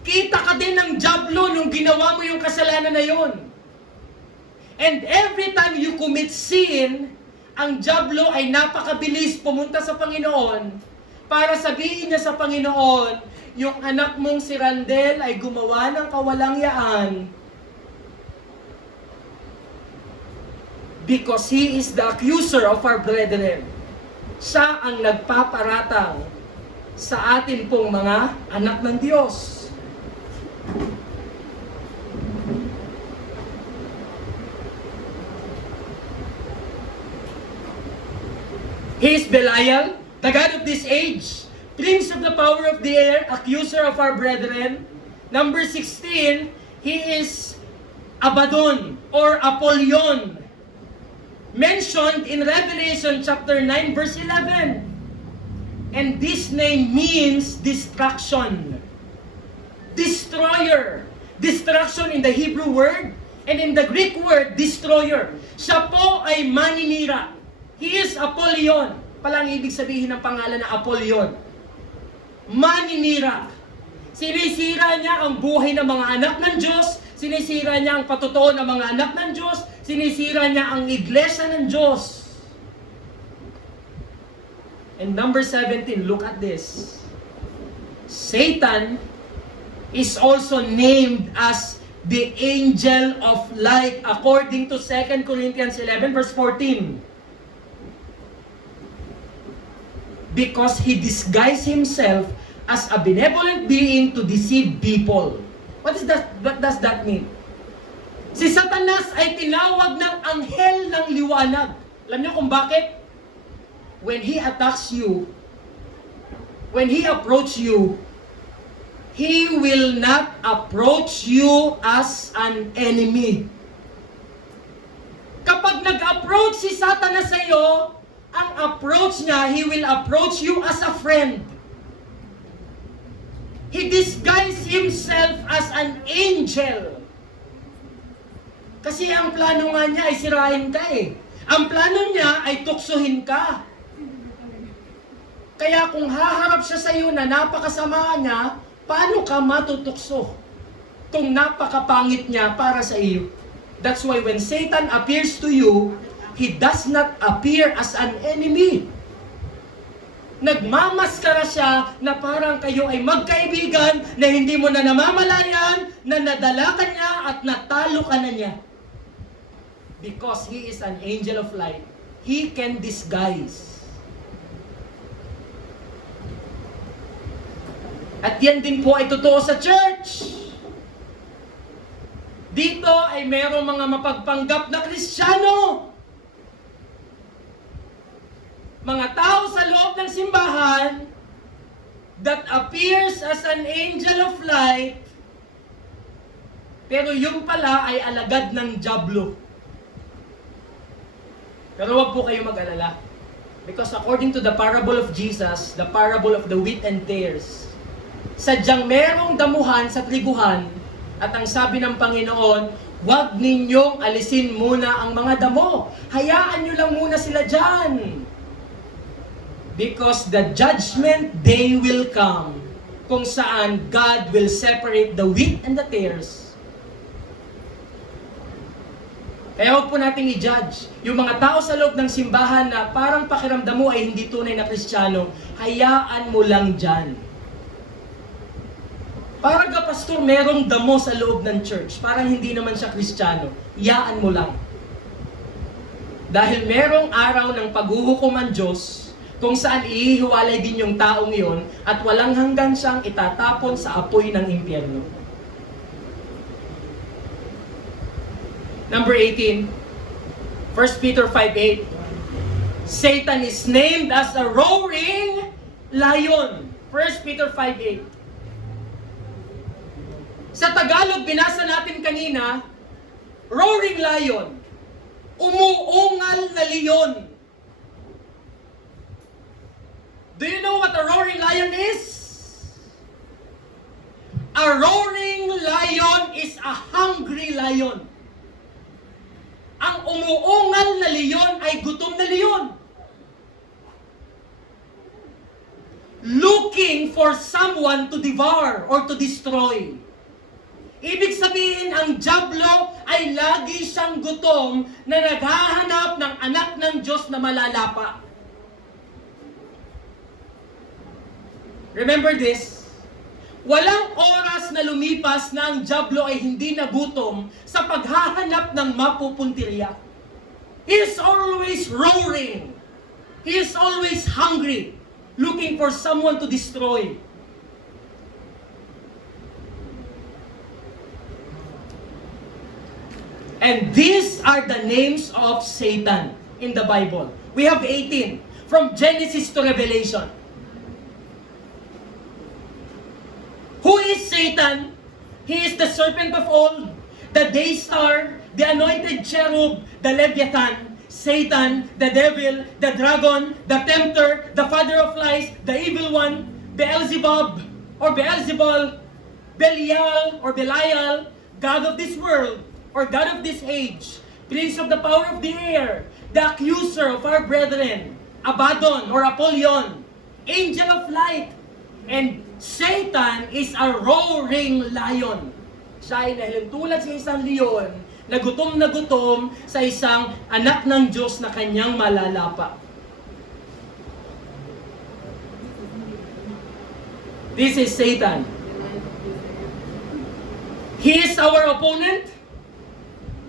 kita ka din ng dyablo nung ginawa mo yung kasalanan na yon. And every time you commit sin, ang dyablo ay napakabilis pumunta sa Panginoon para sabihin niya sa Panginoon, yung anak mong si Randel ay gumawa ng kawalangyaan because he is the accuser of our brethren. Siya ang nagpaparatang sa atin pong mga anak ng Diyos. He is Belial, the god of this age, prince of the power of the air, accuser of our brethren. Number 16, he is Abaddon or Apollyon, mentioned in Revelation chapter 9 verse 11. And this name means destruction, destroyer. Destruction in the Hebrew word and in the Greek word destroyer. Siya po ay maninira. He is Apollyon. Palang ibig sabihin ng pangalan na Apollyon. Maninira. Sinisira niya ang buhay ng mga anak ng Diyos. Sinisira niya ang patutuo ng mga anak ng Diyos. Sinisira niya ang iglesia ng Diyos. And number 17, look at this. Satan is also named as the angel of light according to 2 Corinthians 11 verse 14. Because he disguised himself as a benevolent being to deceive people. What does that mean? Si Satanas ay tinawag ng anghel ng liwanag. Alam niyo kung bakit? When he attacks you, when he approach you, he will not approach you as an enemy. Kapag nag-approach si Satanas sa iyo, ang approach niya, he will approach you as a friend. He disguised himself as an angel. Kasi ang plano nga niya ay sirahin ka eh. Ang plano niya ay tuksohin ka. Kaya kung haharap siya sa iyo na napakasama niya, paano ka matutukso kung napakapangit niya para sa iyo? That's why when Satan appears to you, he does not appear as an enemy. Nagmamaskara siya na parang kayo ay magkaibigan na hindi mo na namamalayan, na nadala ka niya at natalo ka na niya. Because he is an angel of light, he can disguise. At yan din po ay totoo sa church. Dito ay mayroong mga mapagpanggap na Kristiyano. Mga tao sa loob ng simbahan that appears as an angel of light, pero yung pala ay alagad ng dyablo. Pero wag po kayo mag-alala. Because according to the parable of Jesus, the parable of the wheat and tares, sadyang merong damuhan sa triguhan, at ang sabi ng Panginoon, huwag ninyong alisin muna ang mga damo. Hayaan nyo lang muna sila dyan. Because the judgment day will come, kung saan God will separate the wheat and the tares. Kaya huwag po natin i-judge. Yung mga tao sa loob ng simbahan na parang pakiramdam mo ay hindi tunay na Kristiyano, hayaan mo lang dyan. Parang pastor, merong damo sa loob ng church. Parang hindi naman siya Kristiyano. Hayaan mo lang. Dahil merong araw ng paghuhukom ang Diyos, kung saan ihihiwalay din yung taong iyon at walang hanggan siyang itatapon sa apoy ng impyerno. Number 18, 1 Peter 5:8. Satan is named as a roaring lion. 1 Peter 5:8. Sa Tagalog, binasa natin kanina, roaring lion. Umuungal na leon. Do you know what a roaring lion is? A roaring lion is a hungry lion. Ang umuungal na leon ay gutom na leon. looking for someone to devour or to destroy. Ibig sabihin, ang dyablo ay lagi siyang gutom na naghahanap ng anak ng Diyos na malalapa. Remember this, walang oras na lumipas na ang dyablo ay hindi nagutom sa paghahanap ng mapupuntirya. He is always roaring. He is always hungry, looking for someone to destroy. And these are the names of Satan in the Bible. We have 18, from Genesis to Revelation. Who is Satan? He is the serpent of old, the day star, the anointed cherub, the Leviathan, Satan, the devil, the dragon, the tempter, the father of lies, the evil one, Beelzebub or Beelzebul, Belial or Belial, God of this world or God of this age, prince of the power of the air, the accuser of our brethren, Abaddon or Apollyon, angel of light, and Satan is a roaring lion. Siya ay nahilintulad sa isang leon na gutom sa isang anak ng Diyos na kanyang malalapa. This is Satan. He is our opponent.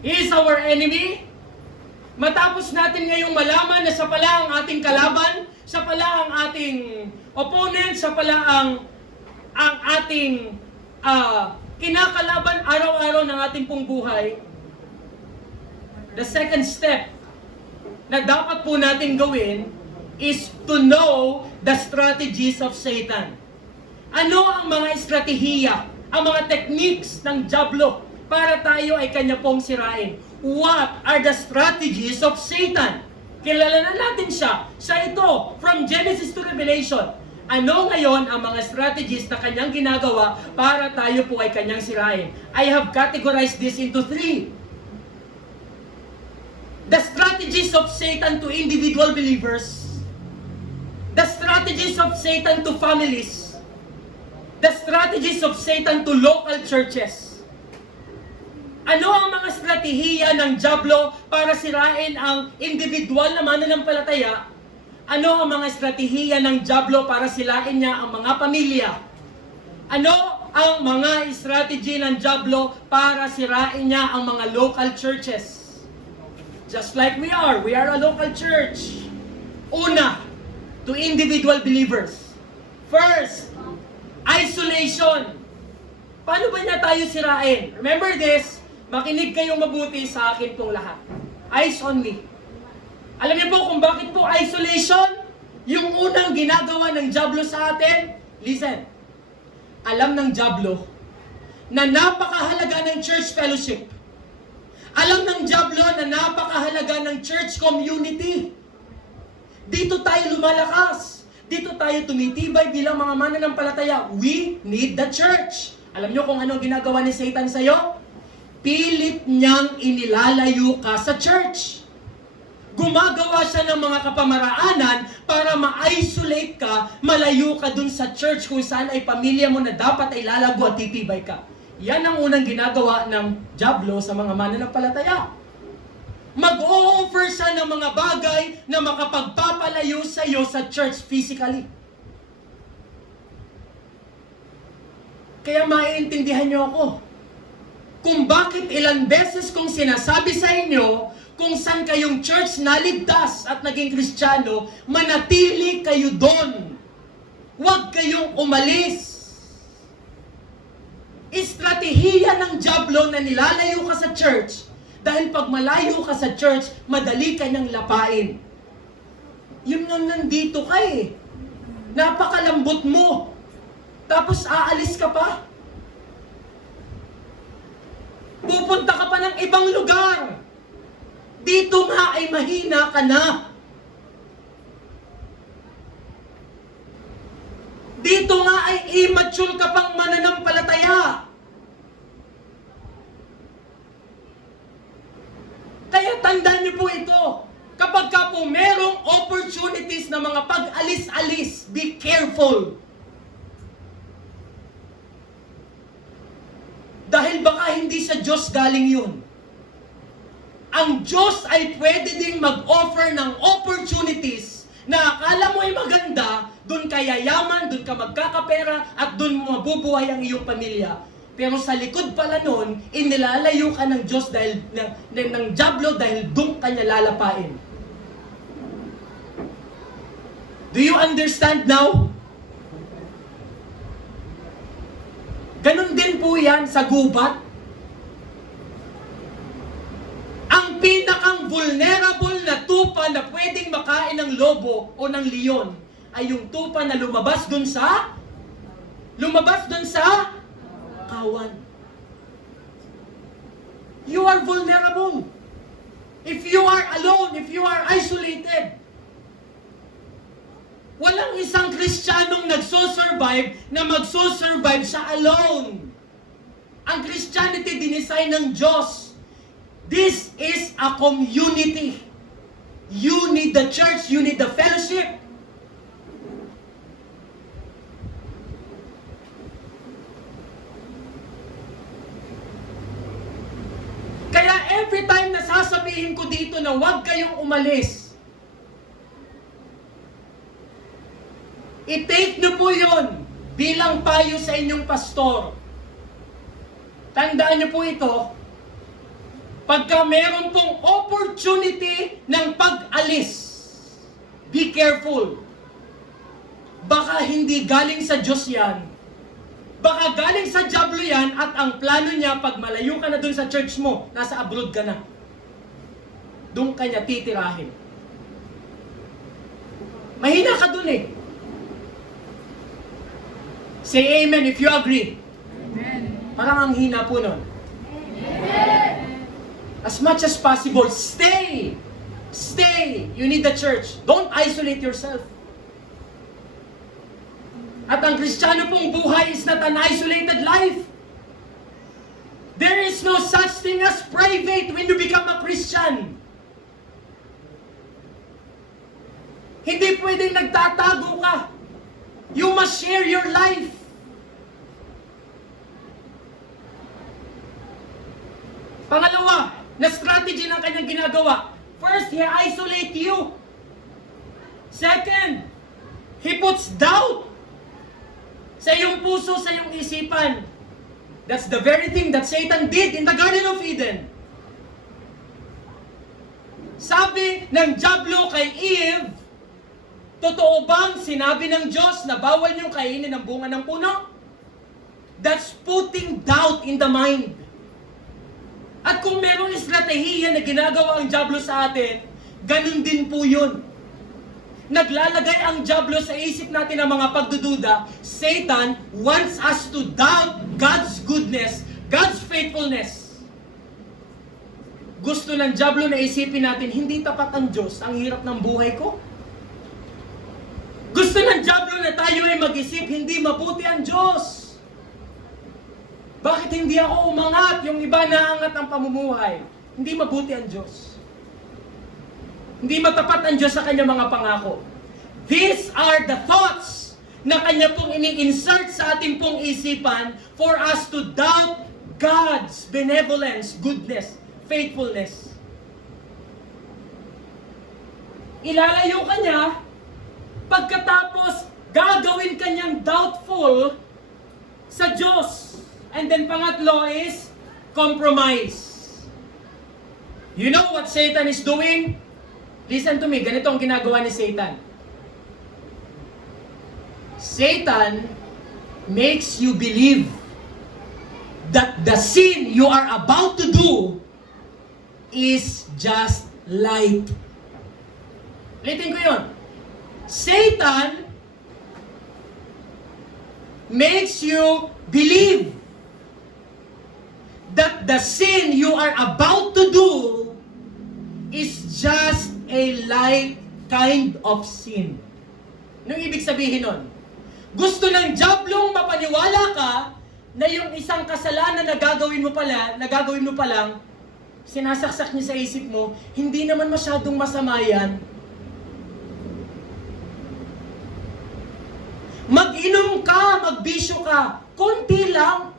He is our enemy. Matapos natin ngayong malaman na siya pala ang ating kalaban, siya pala ang ating opponent, siya pala ang ating kinakalaban araw-araw ng ating pong buhay, the second step na dapat po natin gawin is to know the strategies of Satan. Ano ang mga estratehiya, ang mga techniques ng dyablo para tayo ay kanya pong sirain? What are the strategies of Satan? Kilala na natin siya. Siya ito, from Genesis to Revelation. Ano ngayon ang mga strategies na kanyang ginagawa para tayo po ay kanyang sirain? I have categorized this into 3. The strategies of Satan to individual believers, the strategies of Satan to families, the strategies of Satan to local churches. Ano ang mga estratehiya ng dyablo para sirain ang individual na mananampalataya? Ano ang mga estratehiya ng dyablo para sirain niya ang mga pamilya? Ano ang mga strategy ng dyablo para sirain niya ang mga local churches? Just like we are a local church. Una, to individual believers. First, isolation. Paano ba niya tayo sirain? Remember this, makinig kayong mabuti sa akin pong lahat. Eyes on me. Alam niyo po kung bakit po isolation? Yung unang ginagawa ng dyablo sa atin, listen, alam ng dyablo na napakahalaga ng church fellowship. Alam ng dyablo na napakahalaga ng church community. Dito tayo lumalakas. Dito tayo tumitibay bilang mga mananampalataya. We need the church. Alam niyo kung anong ginagawa ni Satan sa'yo? Pilit niyang inilalayo ka sa church. Gumagawa siya ng mga kapamaraanan para ma-isolate ka, malayo ka dun sa church kung saan ay pamilya mo na dapat ay lalago at titibay ka. Yan ang unang ginagawa ng dyablo sa mga mananampalataya. Mag-o-offer siya ng mga bagay na makapagpapalayo sa iyo sa church physically. Kaya maiintindihan niyo ako kung bakit ilang beses kong sinasabi sa inyo kung saan kayong church naligtas at naging Kristiyano, manatili kayo doon. Huwag kayong umalis. Estratehiya ng dyablo na nilalayo ka sa church dahil pag malayo ka sa church, madali ka niyang lapain. Yun nga nandito ka eh. Napakalambot mo. Tapos aalis ka pa. Pupunta ka pa ng ibang lugar. Dito nga ay mahina ka na. Dito nga ay immature ka pang mananampalataya. Kaya tandaan niyo po ito. Kapag ka po merong opportunities na mga mag-alis-alis. Be careful. Dahil baka hindi sa Diyos galing yun. Ang Diyos ay pwede ding mag-offer ng opportunities na akala mo ay maganda, doon ka yayaman, doon ka magkakapera, at doon mo mabubuhay ang iyong pamilya. Pero sa likod pala nun, inilalayo ka ng Diyos dahil ng dyablo dahil doon ka niya lalapain. Do you understand now? Ganon din po yan sa gubat. Ang pinakang vulnerable na tupa na pwedeng makain ng lobo o ng leon ay yung tupa na lumabas dun sa kawan. You are vulnerable. If you are alone, if you are isolated, walang isang Kristiyanong nagsosurvive na magsosurvive sa alone. Ang Christianity dinisign ng Diyos. This is a community. You need the church, you need the fellowship. Kaya every time na sasabihin ko dito na huwag kayong umalis, i-take nyo po yun bilang payo sa inyong pastor. Tandaan nyo po ito, pagka meron pong opportunity ng pag-alis, be careful. Baka hindi galing sa Diyos yan. Baka galing sa dyablo yan at ang plano niya pag malayo ka na dun sa church mo, nasa abroad ka na. Doon ka niya titirahin. Mahina ka dun eh. Say amen if you agree. Amen. Parang ang hina po nun. As much as possible, stay. Stay. You need the church. Don't isolate yourself. At ang Kristiyano pong buhay is not an isolated life. There is no such thing as private when you become a Christian. Hindi pwedeng nagtatago ka. You must share your life. Pangalawa, na strategy ng kanyang ginagawa. First, he isolate you. Second, he puts doubt sa iyong puso, sa iyong isipan. That's the very thing that Satan did in the Garden of Eden. Sabi ng dyablo kay Eve, totoo bang sinabi ng Diyos na bawal niyong kainin ang bunga ng puno? That's putting doubt in the mind. At kung merong estratehiya na ginagawa ang dyablo sa atin, ganun din po yun. Naglalagay ang dyablo sa isip natin ng mga pagdududa. Satan wants us to doubt God's goodness, God's faithfulness. Gusto ng dyablo na isipin natin, hindi tapat ang Diyos, ang hirap ng buhay ko. Gusto ng dyablo na tayo ay mag-isip, hindi mabuti ang Diyos. Bakit hindi ako umangat? Yung iba naangat ang pamumuhay. Hindi mabuti ang Diyos. Hindi matapat ang Diyos sa kanyang mga pangako. These are the thoughts na kanya pong ini-insert sa ating pong isipan for us to doubt God's benevolence, goodness, faithfulness. Ilalayo ka niya, pagkatapos gagawin kanyang doubtful sa Diyos. And then pangatlo is compromise. You know what Satan is doing? Listen to me, ganito ang ginagawa ni Satan. Satan makes you believe that the sin you are about to do is just light. Ulitin ko yun. Satan makes you believe that the sin you are about to do is just a light kind of sin. Anong ibig sabihin nun? Gusto ng diablong mapaniwala ka na yung isang kasalanan na gagawin mo pa lang, sinasaksak niya sa isip mo, hindi naman masyadong masama yan. Mag-inom ka, magbisyo ka, konti lang.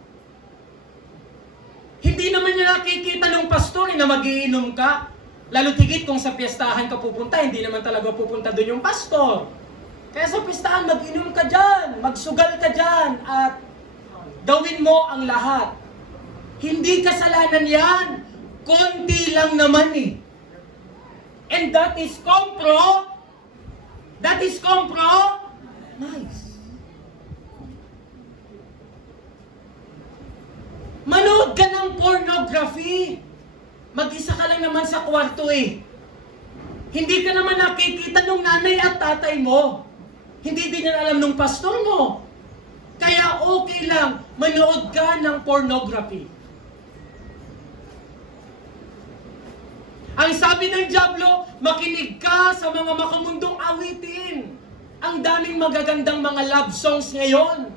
Hindi naman niya nakikita ng pastor na magiinom ka. Lalo tigit kung sa piyestahan ka pupunta, hindi naman talaga pupunta doon yung pastor. Kaya sa piyestahan, mag-inom ka dyan, magsugal ka dyan, at gawin mo ang lahat. Hindi kasalanan yan. Konti lang naman eh. And that is nice. Manood ka ng pornography. Mag-isa ka lang naman sa kwarto eh. Hindi ka naman nakikita ng nanay at tatay mo. Hindi din yan alam ng pastor mo. Kaya okay lang, manood ka ng pornography. Ang sabi ng Diablo, makinig ka sa mga makamundong awitin. Ang daming magagandang mga love songs ngayon.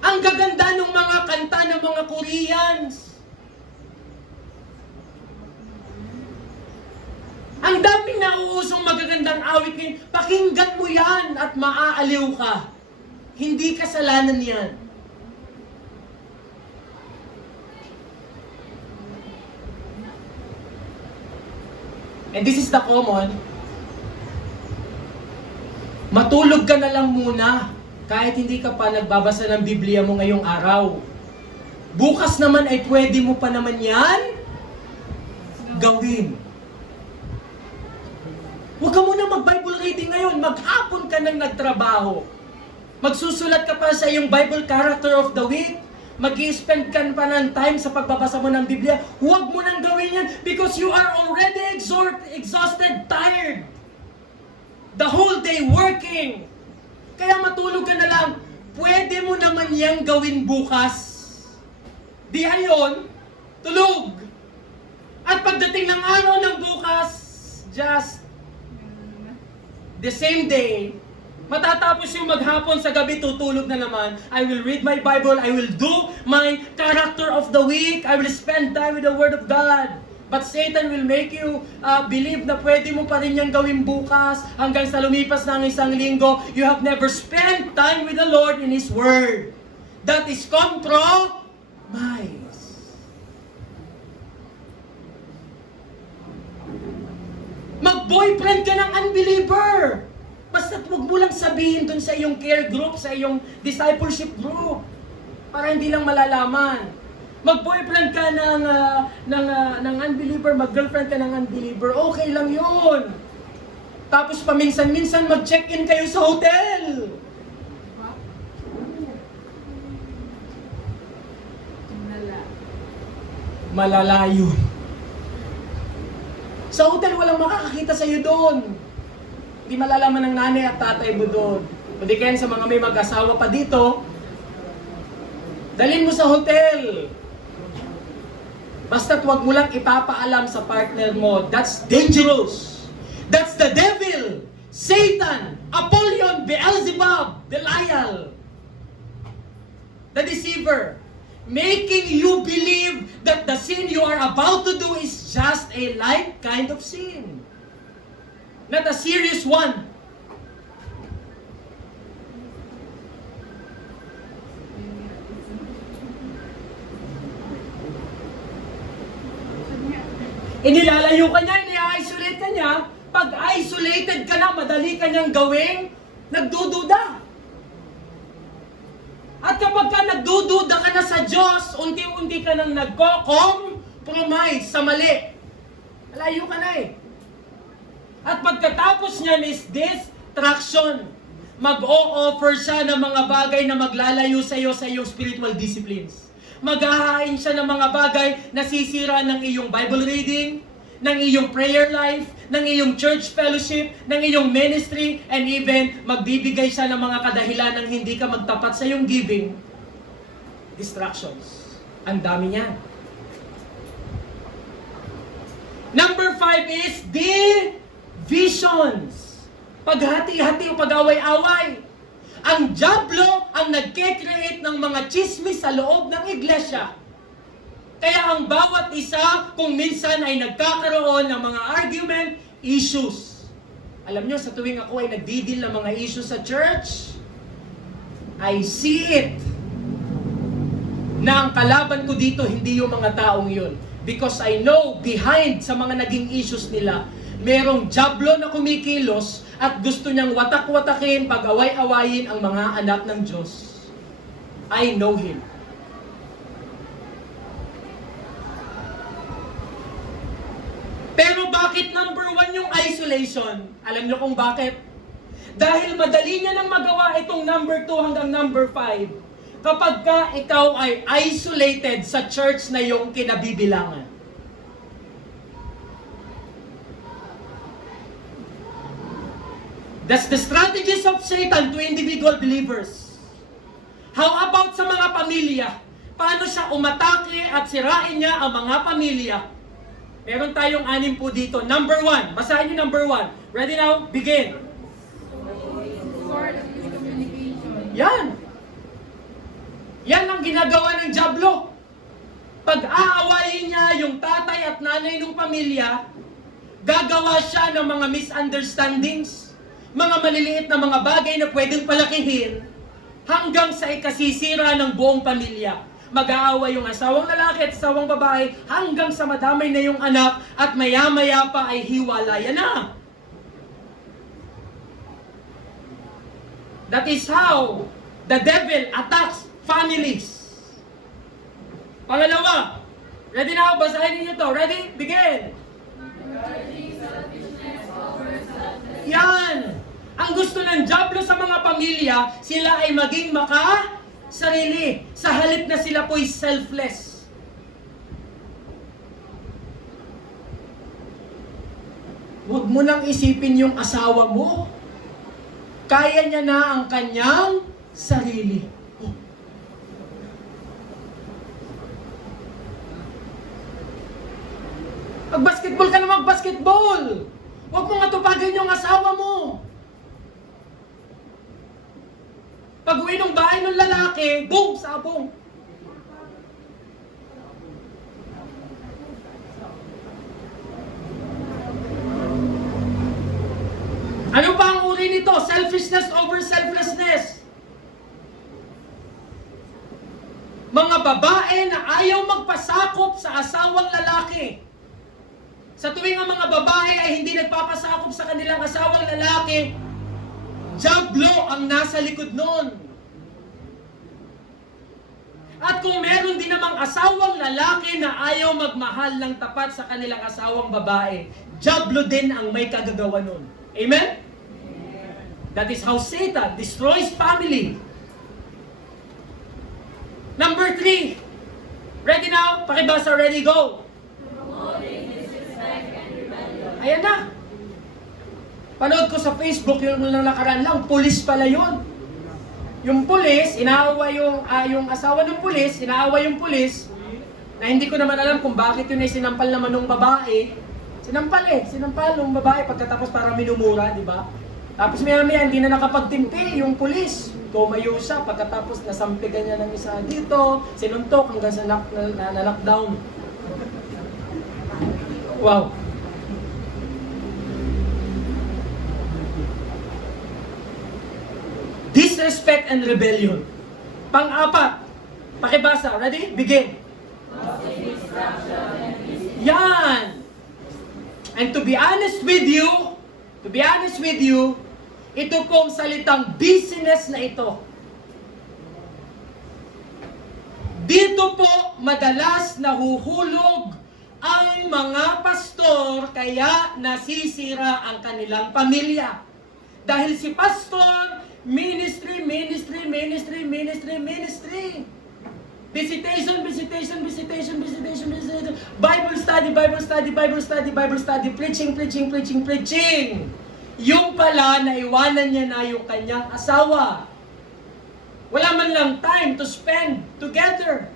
Ang gaganda ng mga kanta ng mga Koreans. Ang daming nauusong magagandang awitin. Pakinggan mo yan at maaaliw ka. Hindi kasalanan yan. And this is the common. Matulog ka na lang muna kahit hindi ka pa nagbabasa ng Biblia mo ngayong araw. Bukas naman ay pwede mo pa naman yan gawin. Huwag ka muna mag-Bible reading ngayon. Maghapon ka nang nagtrabaho. Magsusulat ka pa sa iyong Bible character of the week. Mag-i-spend ka pa ng time sa pagbabasa mo ng Biblia. Huwag mo nang gawin yan because you are already exhausted, tired. The whole day working. Kaya matulog ka na lang. Pwede mo naman yang gawin bukas. Di ayon, tulog. At pagdating ng araw ng bukas, just the same day, matatapos yung maghapon, sa gabi tutulog na naman. I will read my Bible, I will do my character of the week, I will spend time with the Word of God. But Satan will make you believe na pwede mo pa rin yan gawin bukas hanggang sa lumipas ng isang linggo. You have never spent time with the Lord in His Word. That is compromise. Mag-boyfriend ka ng unbeliever. Basta't huwag mo lang sabihin dun sa iyong care group, sa iyong discipleship group. Para hindi lang malalaman. Mag-boyfriend ka ng unbeliever, mag-girlfriend ka ng unbeliever, okay lang yun. Tapos paminsan-minsan mag-check-in kayo sa hotel. Malala yun. Sa hotel walang makakakita sa iyo doon. Hindi malalaman ng nanay at tatay mo doon. O di kaya sa mga may mag-asawa pa dito, dalhin mo sa hotel. Basta't wag mo lang ipapaalam sa partner mo. That's dangerous. That's the devil, Satan, Apollyon, Beelzebub, Belial, the deceiver, making you believe that the sin you are about to do is just a light kind of sin. Not a serious one. Inilalayo ka niya, ini-isolate ka niya. Pag isolated ka na, madali ka niyang gawing nagdududa. At kapag ka nagdududa ka na sa Diyos, unti-unti ka nang nagko-compromise sa mali. Malayo ka na eh. At pagkatapos niyan is distraction. Mag-o-offer siya ng mga bagay na maglalayo sa iyo sa iyong spiritual disciplines. Maghahain siya ng mga bagay na sisira ng iyong Bible reading, ng iyong prayer life, ng iyong church fellowship, ng iyong ministry, and even magbibigay siya ng mga kadahilan ng hindi ka magtapat sa iyong giving. Distractions. Ang dami niyan. Number 5 is divisions. Paghati-hati o pag-away-away. Ang Diablo ang nagke-create ng mga chismis sa loob ng iglesia. Kaya ang bawat isa, kung minsan ay nagkakaroon ng mga argument, issues. Alam nyo, sa tuwing ako ay nagdidil ng mga issue sa church, I see it na ang kalaban ko dito hindi yung mga taong yun. Because I know behind sa mga naging issues nila, merong jablo na kumikilos at gusto niyang watak-watakin, pag-away-awayin ang mga anak ng Diyos. I know him. Pero bakit number 1 yung isolation? Alam niyo kung bakit? Dahil madali niya nang magawa itong number 2 hanggang number 5 kapag ka ikaw ay isolated sa church na iyong kinabibilangan. That's the strategies of Satan to individual believers. How about sa mga pamilya? Paano siya umatake at sirain niya ang mga pamilya? Meron tayong 6 po dito. Number 1. Basahin niyo number 1. Ready now? Begin. Sword of miscommunication. Yan. Yan ang ginagawa ng Diablo. Pag-aawayin niya yung tatay at nanay ng pamilya, gagawa siya ng mga misunderstandings, mga maliliit na mga bagay na pwedeng palakihin, hanggang sa ikasisira ng buong pamilya. Mag-aaway yung asawang lalaki at asawang babae hanggang sa madamay na yung anak at maya-maya pa ay hiwalayan na. That is how the devil attacks families. Pangalawa, ready now? Basahin niyo to. Ready? Begin. Yan. Ang gusto ng Diablo sa mga pamilya, sila ay maging sarili. Sa halip na sila po'y selfless. Huwag mo nang isipin yung asawa mo. Kaya niya na ang kanyang sarili. Oh. Mag-basketball ka na mag-basketball. Huwag mong atupagin yung asawa mo. Pag uwi ng bahay ng lalaki, boom, sabong. Ano pa ang uri nito? Selfishness over selflessness. Mga babae na ayaw magpasakop sa asawang lalaki. Sa tuwing ang mga babae ay hindi nagpapasakop sa kanilang asawang lalaki, Diablo ang nasa likod nun. At kung meron din namang asawang lalaki na ayaw magmahal ng tapat sa kanilang asawang babae, Diablo din ang may kagagawa nun. Amen? That is how Satan destroys family. Number 3. Ready now? Pakibasa, ready, go. Ayan na. Panood ko sa Facebook, yung nakaraan lang, pulis pala yun. Yung pulis, inaaway yung asawa ng pulis, inaaway yung pulis, na hindi ko naman alam kung bakit yun ay sinampal naman ng babae. Sinampal ng babae pagkatapos para minumura, di ba? Tapos maya-maya, hindi na nakapagtimpi yung pulis. Tumayo siya, pagkatapos nasampigan niya ng isa dito, sinuntok hanggang sa na-knockdown. Wow. Disrespect and rebellion. Pang-apat, pakibasa. Ready? Begin. Yan. And to be honest with you, ito pong salitang business na ito. Dito po madalas nahuhulog ang mga pastor kaya nasisira ang kanilang pamilya. Dahil si pastor, ministry. Visitation. Bible study. Preaching. Yung pala, naiwanan niya na yung kanyang asawa. Wala man lang time to spend together.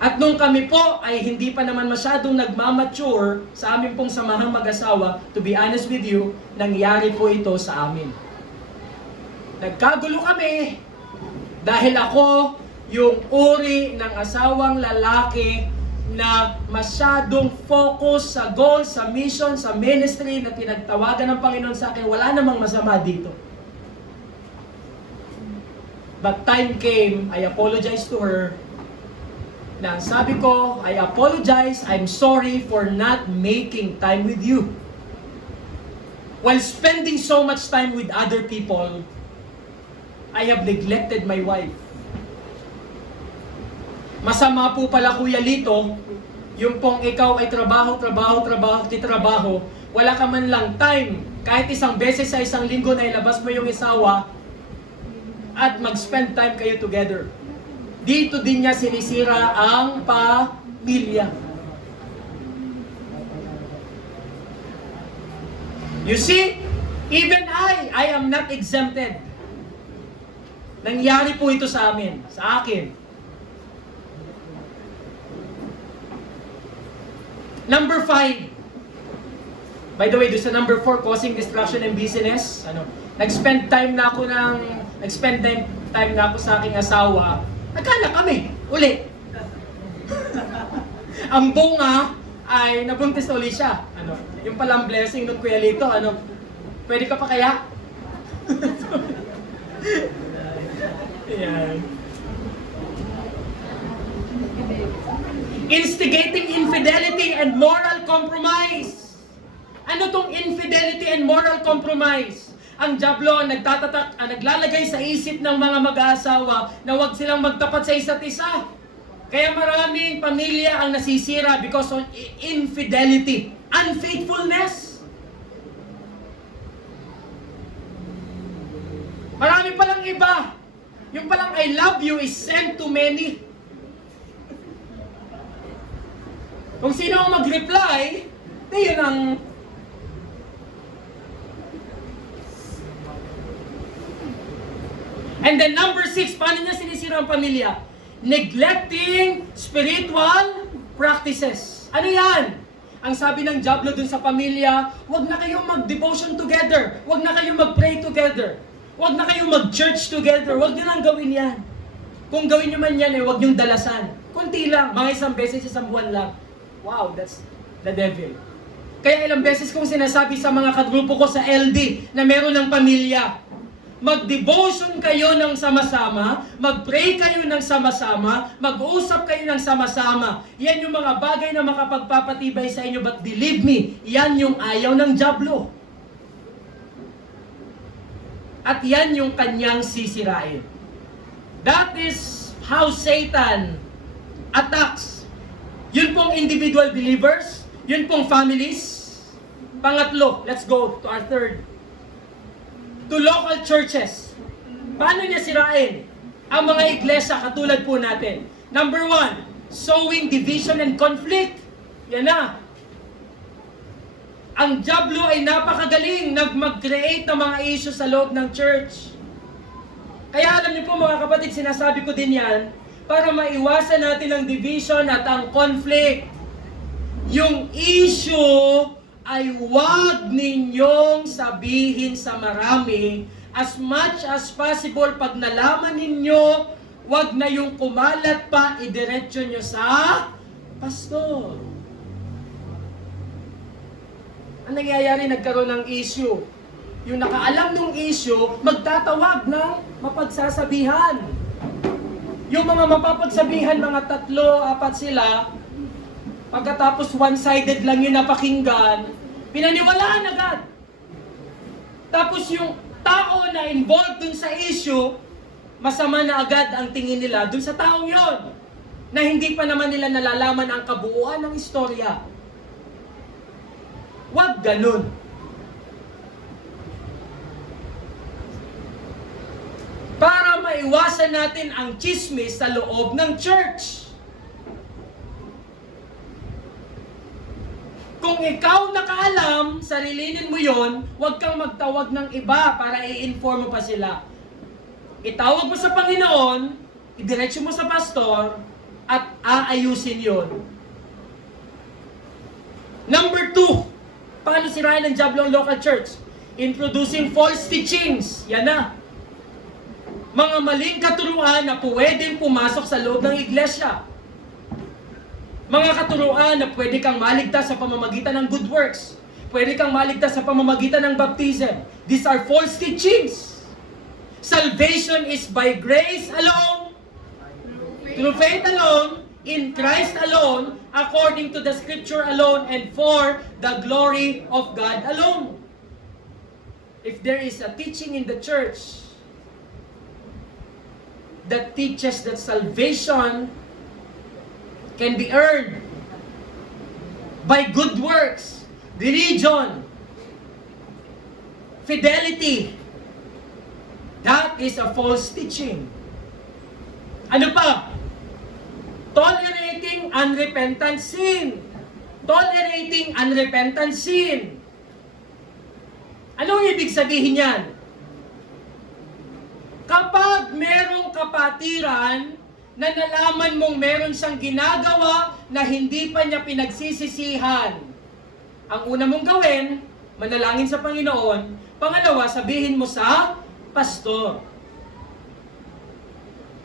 At nung kami po ay hindi pa naman masyadong nagmamature sa amin pong samahang mag-asawa, to be honest with you, nangyari po ito sa amin. Nagkagulo kami dahil ako yung uri ng asawang lalaki na masyadong focus sa goal, sa mission, sa ministry na pinagtawagan ng Panginoon sa akin. Wala namang masama dito. But time came, I apologized to her, na sabi ko, I apologize, I'm sorry for not making time with you. While spending so much time with other people, I have neglected my wife. Masama po pala Kuya Lito, yung pong ikaw ay trabaho, wala ka man lang time, kahit isang beses sa isang linggo na ilabas mo yung isawa, at mag-spend time kayo together. Dito din niya sinisira ang pamilya. You see, even I am not exempted. Nangyari po ito sa amin, sa akin. Number 5. By the way, doon sa number 4, causing distraction and busyness. Nag-spend time na ako sa aking asawa. Nagkaanak kami, uli. Ang bunga ay nabuntis uli siya. Yung palang blessing nun Kuya Lito, pwede ka pa kaya? Ayan. Instigating infidelity and moral compromise. Ano tong infidelity and moral compromise? Ang diablo ang naglalagay sa isip ng mga mag-aasawa na huwag silang magtapat sa isa't isa. Kaya maraming pamilya ang nasisira because of infidelity, unfaithfulness. Marami palang iba. Yung palang I love you is sent to many. Kung sino ang mag-reply, yun ang... And then number 6, paano niya sinisira ang pamilya? Neglecting spiritual practices. Ano yan? Ang sabi ng diablo dun sa pamilya, wag na kayong mag-devotion together. Wag na kayong mag-pray together. Wag na kayong mag-church together. Wag nyo lang gawin yan. Kung gawin nyo man yan, wag nyong dalasan. Kunti lang, mga isang beses, isang buwan lang. Wow, that's the devil. Kaya ilang beses kong sinasabi sa mga kagrupo ko sa LD na meron ng pamilya, mag-devotion kayo ng sama-sama, mag-pray kayo ng sama-sama, mag-uusap kayo ng sama-sama. Yan yung mga bagay na makapagpapatibay sa inyo. But believe me, yan yung ayaw ng diablo. At yan yung kanyang sisirain. That is how Satan attacks. Yun pong individual believers, yun pong families. Pangatlo, let's go to our third. To local churches. Paano niya sirain ang mga iglesia katulad po natin? Number 1, sowing division and conflict. Yan na. Ang diablo ay napakagaling mag-create ng mga issues sa loob ng church. Kaya alam niyo po mga kapatid, sinasabi ko din yan, para maiwasan natin ang division at ang conflict. Yung issue ay huwag ninyong sabihin sa marami. As much as possible, pag nalaman ninyo, huwag na yung kumalat pa, idiretso nyo sa pastor. Ang nangyayari, nagkaroon ng issue. Yung nakaalam ng issue, magtatawag ng mapagsasabihan. Yung mga mapapagsabihan, mga 3, 4 sila, pagkatapos one-sided lang yung napakinggan, pinaniwalaan agad. Tapos yung tao na involved dun sa issue, masama na agad ang tingin nila dun sa taong yon, na hindi pa naman nila nalalaman ang kabuuan ng istorya. Huwag ganun. Para maiwasan natin ang chismis sa loob ng church. Kung ikaw nakaalam, sarilinin mo yon, huwag kang magtawag ng iba para i-inform mo pa sila. Itawag mo sa Panginoon, idiretso mo sa pastor, at aayusin yon. Number 2, paano sirain ng diablo ang local church? Introducing false teachings. Yan na. Mga maling katuruan na pwedeng pumasok sa loob ng iglesia. Mga katuruan na pwede kang maligtas sa pamamagitan ng good works. Pwede kang maligtas sa pamamagitan ng baptism. These are false teachings. Salvation is by grace alone, through faith alone, in Christ alone, according to the Scripture alone, and for the glory of God alone. If there is a teaching in the church that teaches that salvation can be earned by good works, religion, fidelity, that is a false teaching. Ano pa? Tolerating unrepentant sin. Tolerating unrepentant sin. Anong ibig sabihin yan? Kapag merong kapatiran na nalaman mong meron siyang ginagawa na hindi pa niya pinagsisisihan, ang una mong gawin, manalangin sa Panginoon. Pangalawa, sabihin mo sa pastor.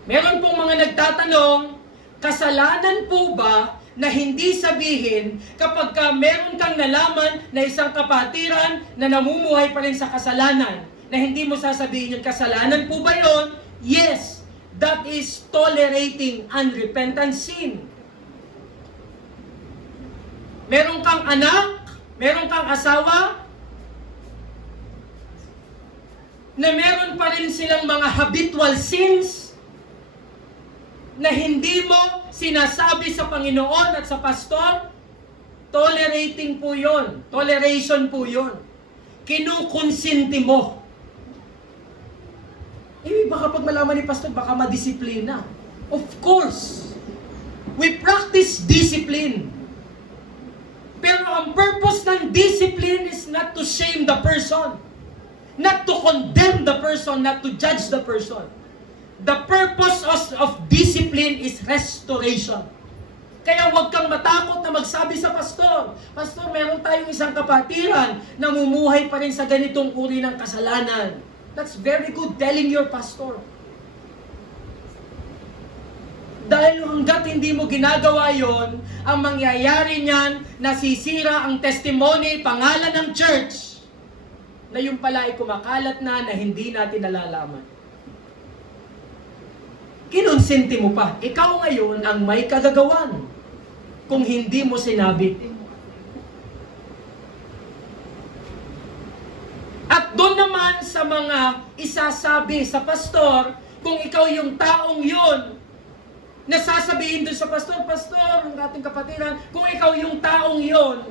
Meron pong mga nagtatanong, kasalanan po ba na hindi sabihin kapag meron kang nalaman na isang kapatiran na namumuhay pa rin sa kasalanan, na hindi mo sasabihin yung kasalanan po ba yun? Yes, that is tolerating unrepentant sin. Meron kang anak, meron kang asawa, na meron pa rin silang mga habitual sins, na hindi mo sinasabi sa Panginoon at sa pastor, tolerating po yun. Toleration po yun. Kinukonsinti mo. Baka pag malaman ni pastor, baka madisiplina. Of course, we practice discipline. Pero ang purpose ng discipline is not to shame the person, not to condemn the person, not to judge the person. The purpose of discipline is restoration. Kaya huwag kang matakot na magsabi sa pastor, Pastor, meron tayong isang kapatiran na namumuhay pa rin sa ganitong uri ng kasalanan. That's very good telling your pastor. Dahil hanggat hindi mo ginagawa yon, ang mangyayari niyan, nasisira ang testimony, pangalan ng church, na yung pala ay kumakalat na hindi natin nalalaman. Kinonsinti mo pa. Ikaw ngayon ang may kagagawan kung hindi mo sinabi. At doon naman sa mga isasabi sa pastor, kung ikaw yung taong yun, nasasabihin doon sa pastor, Pastor, ang ating kapatiran, kung ikaw yung taong yun,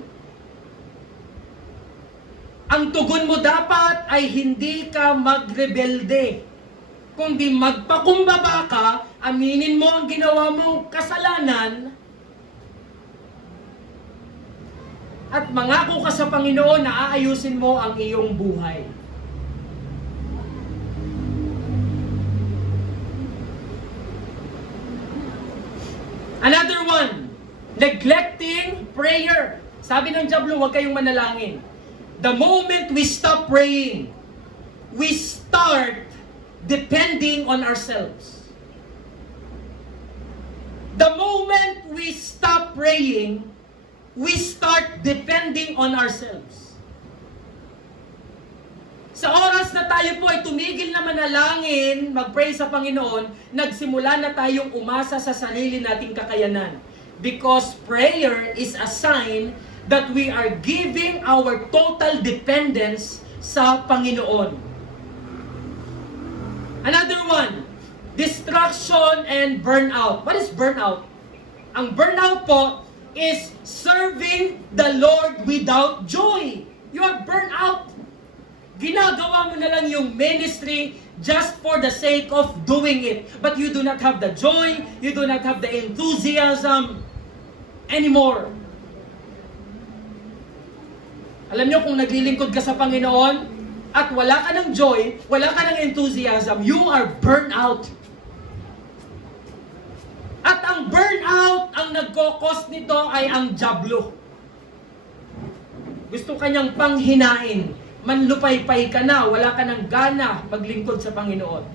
ang tugon mo dapat ay hindi ka magrebelde, kundi magpakumbaba ka, aminin mo ang ginawa mong kasalanan, at mangako ka sa Panginoon na aayusin mo ang iyong buhay. Another one, neglecting prayer. Sabi ng Diablo, huwag kayong manalangin. The moment we stop praying, we start depending on ourselves. The moment we stop praying, we start depending on ourselves. Sa oras na tayo po ay tumigil na manalangin, mag-pray sa Panginoon, nagsimula na tayong umasa sa sarili nating kakayanan. Because prayer is a sign that we are giving our total dependence sa Panginoon. Another one, distraction and burnout. What is burnout? Ang burnout po is serving the Lord without joy. You are burnt out. Ginagawa mo na lang yung ministry just for the sake of doing it. But you do not have the joy, you do not have the enthusiasm anymore. Alam nyo, kung naglilingkod ka sa Panginoon at wala ka ng joy, wala ka ng enthusiasm, you are burnt out. At ang burnout, ang nagkokos nito ay ang Diablo. Gusto kanyang panghinain. Manlupaypay ka na, wala ka ng gana maglingkod sa Panginoon.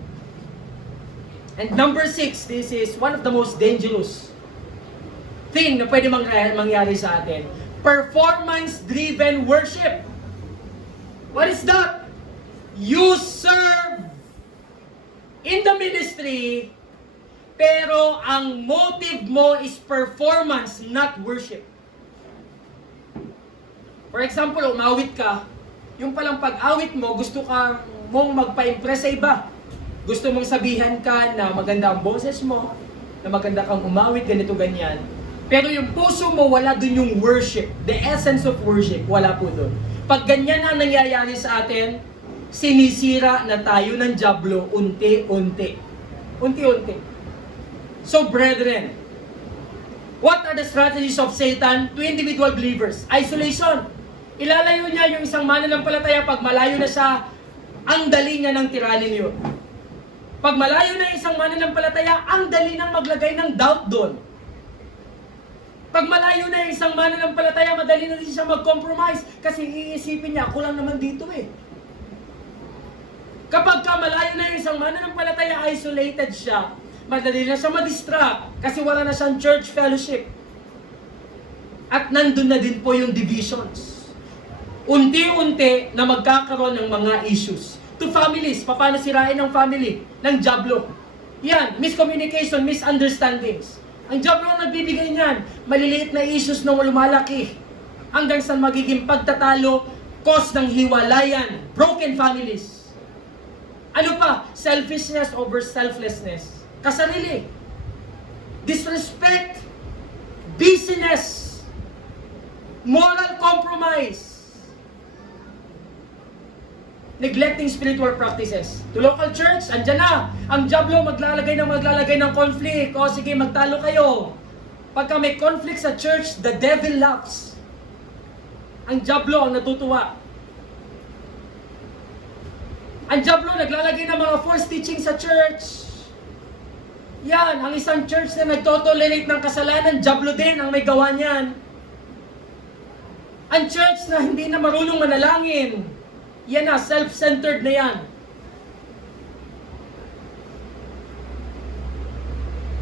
And number 6, this is one of the most dangerous. thing na pwede mangyari sa atin. Performance-driven worship. What is that? You serve in the ministry, pero ang motive mo is performance, not worship. For example, umawit ka, yung palang pag-awit mo, gusto ka mong magpa-impress sa iba. Gusto mong sabihan ka na maganda ang boses mo, na maganda kang umawit, ganito, ganyan. Pero yung puso mo, wala dun yung worship. The essence of worship, wala po dun. Pag ganyan ang nangyayari sa atin, sinisira na tayo ng dyablo unti-unti. Unti-unti. So brethren, what are the strategies of Satan to individual believers? Isolation. Ilalayo niya yung isang mananampalataya pag malayo na siya, ang dali niya ng tiranin yun. Pag malayo na yung isang mananampalataya, ang dali nang maglagay ng doubt doon. Pag malayo na yung isang mananampalataya, madali na din siya mag-compromise kasi iisipin niya, ako lang naman dito eh. Kapag malayo na yung isang mananampalataya, isolated siya, madali na siya ma-distract kasi wala na siyang church fellowship. At nandun na din po yung divisions. Unti-unti na magkakaroon ng mga issues. To families, paano sirain ang family ng dyablo? Yan, miscommunication, misunderstandings. Ang dyablo ang nagbibigay niyan. Maliliit na issues na lumalaki. Hanggang sa magiging pagtatalo, cause ng hiwalayan, broken families. Ano pa? Selfishness over selflessness. Kasarili. Disrespect. Busyness. Moral compromise. Neglecting spiritual practices. To local church, andyan na. Ang dyablo maglalagay ng conflict. O sige, magtalo kayo. Pagka may conflict sa church, the devil laughs. Ang dyablo ang natutuwa. Ang dyablo naglalagay ng mga false teaching sa church. Yan, ang isang church na nagtotolerate ng kasalanan, dyablo din ang may gawa niyan. Ang church na hindi na marunong manalangin, yan na, self-centered na yan.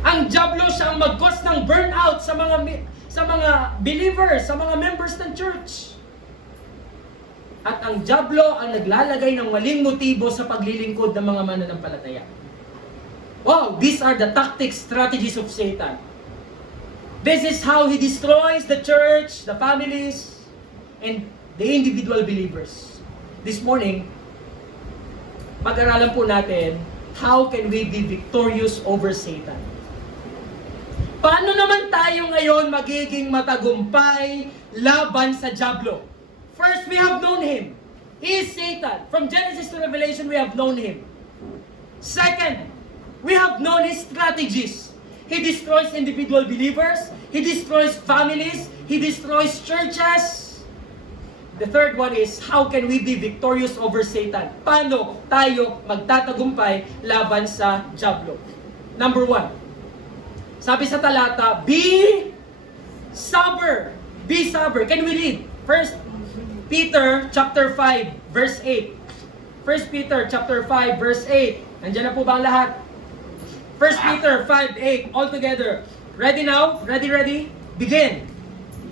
Ang dyablo siya ang mag-cause ng burnout sa mga believers, sa mga members ng church. At ang dyablo ang naglalagay ng maling motibo sa paglilingkod ng mga mananampalataya. Wow, these are the tactics, strategies of Satan. This is how he destroys the church, the families, and the individual believers. This morning, mag-aralan po natin, how can we be victorious over Satan? Paano naman tayo ngayon magiging matagumpay laban sa dyablo? First, we have known him. He is Satan. From Genesis to Revelation, we have known him. Second, we have known his strategies. He destroys individual believers. He destroys families. He destroys churches. The third one is, how can we be victorious over Satan? Paano tayo magtatagumpay laban sa dyablo? Number 1. Sabi sa talata, be sober. Be sober. Can we read? First Peter chapter 5 verse 8. 1 Peter chapter 5 verse 8. Nandiyan na po ba ang lahat? 1 Peter 5:8 all together. Ready now? Ready? Begin.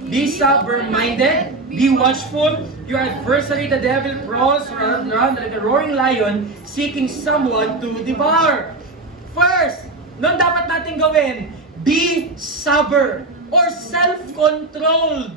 Be sober-minded, be watchful. Your adversary, the devil, prowls around like a roaring lion, seeking someone to devour. First, noon dapat natin gawin, be sober or self-controlled.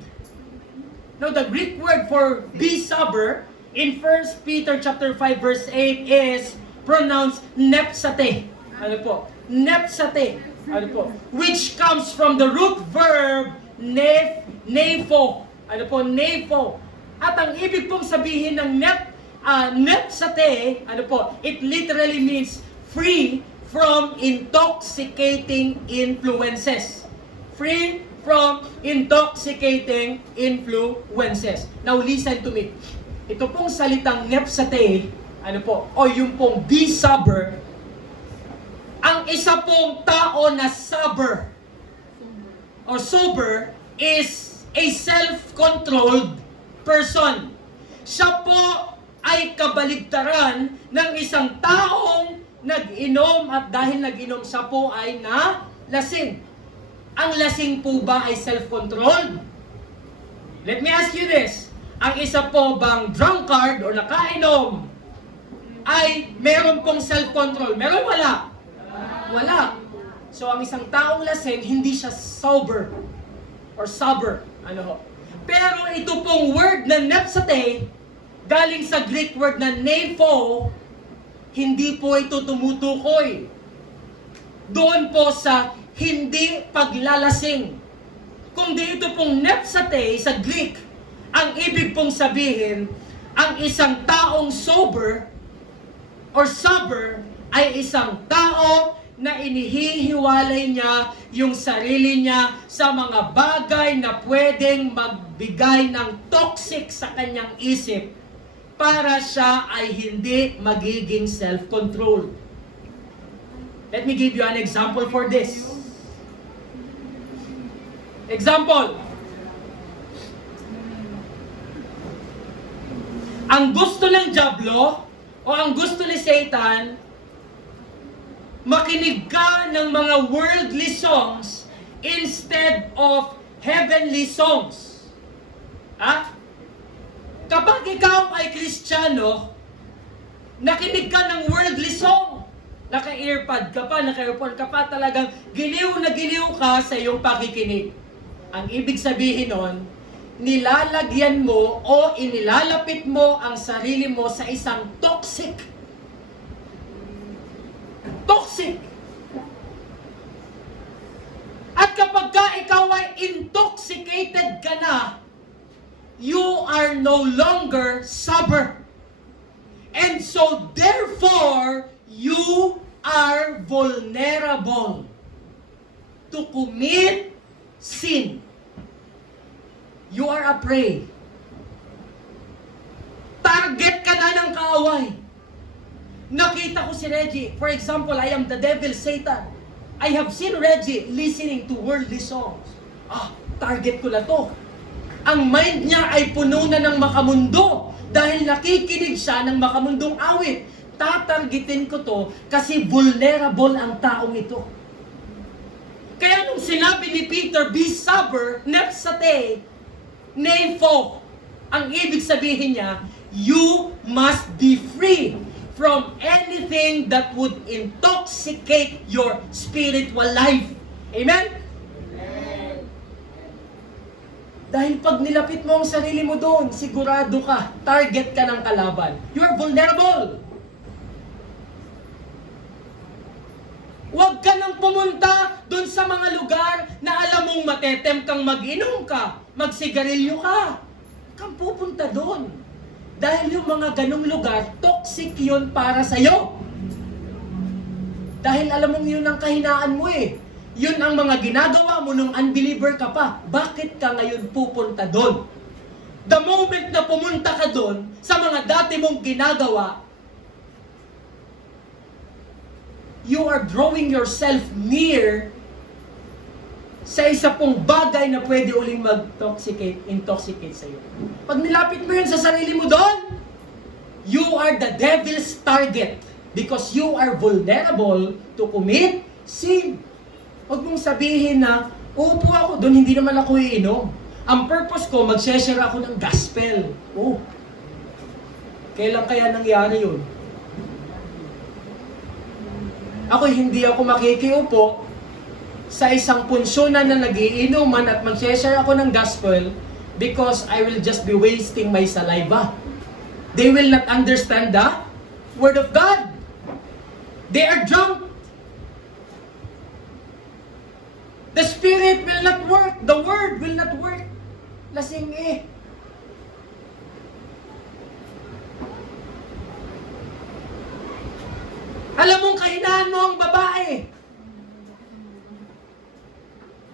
Now, the Greek word for be sober in 1 Peter chapter 5 verse 8 is pronounced nepsate. Ano po? Nepsate. Ano po? Which comes from the root verb nepho. Ano po? Nepho. At ang ibig pong sabihin ng nepsate, ano po? It literally means free from intoxicating influences. Free from intoxicating influences. Now listen to me. Ito pong salitang nepsate, ano po, o yung pong be sober, ang isa pong tao na sober or sober is a self-controlled person. Siya po ay kabaligtaran ng isang taong nag-inom at dahil nag-inom siya po ay nalasing. Ang lasing po ba ay self-controlled? Let me ask you this. Ang isa po bang drunkard o nakainom ay meron pong self-control? Meron wala? Wala. So ang isang taong lasing, hindi siya sober or sober. Ano ho? Pero ito pong word na nepsate, galing sa Greek word na nepho, hindi po ito tumutukoy doon po sa hindi paglalasing. Kundi ito pong nepsate sa Greek, ang ibig pong sabihin, ang isang taong sober or sober ay isang tao na inihihiwalay niya yung sarili niya sa mga bagay na pwedeng magbigay ng toxic sa kanyang isip para siya ay hindi magiging self-controlled. Let me give you an example for this. Example. Ang gusto ng diablo o ang gusto ni Satan, makinig ka ng mga worldly songs instead of heavenly songs. Ha? Kapag ikaw ay Kristiyano, nakinig ka ng worldly song. Naka-earpod ka pa, naka-earphone ka pa, talagang giliw na giliw ka sa iyong pakikinig. Ang ibig sabihin nun, nilalagyan mo o inilalapit mo ang sarili mo sa isang toxic. Toxic. At kapag ka ikaw ay intoxicated ka na, you are no longer sober. And so therefore, you are vulnerable to commit sin. You are a prey. Target ka na ng kaaway. Nakita ko si Reggie. For example, I am the devil, Satan. I have seen Reggie listening to worldly songs. Target ko na to. Ang mind niya ay puno na ng makamundo dahil nakikinig siya ng makamundong awit. Tatargetin ko to kasi vulnerable ang taong ito. Kaya nung sinabi ni Peter, be sober, nepsate, nepho, ang ibig sabihin niya, you must be free from anything that would intoxicate your spiritual life. Amen? Amen. Dahil pag nilapit mo ang sarili mo doon, sigurado ka, target ka ng kalaban. You are vulnerable. Huwag ka nang pumunta doon sa mga lugar na alam mong matetem kang mag-inom ka, magsigarilyo ka. Kang pupunta doon. Dahil yung mga ganong lugar, toxic yun para sa'yo. Dahil alam mong yun ang kahinaan mo eh. Yun ang mga ginagawa mo nung unbeliever ka pa. Bakit ka ngayon pupunta doon? The moment na pumunta ka doon, sa mga dati mong ginagawa, you are drawing yourself near sa isa pong bagay na pwede uling intoxicate sa iyo. Pag nilapit mo yun sa sarili mo doon, you are the devil's target because you are vulnerable to commit sin. Huwag mong sabihin na, upo ako doon, hindi naman ako iinom. Ang purpose ko, mag-share ako ng gospel. Kailan kaya nangyari yun? Hindi ako makikiupo sa isang punsyonan na nagiinuman at mag-share ako ng gospel because I will just be wasting my saliva. They will not understand the Word of God. They are drunk. The Spirit will not work. The Word will not work. Lasing eh. Alam mong kahinaan mo ang babae.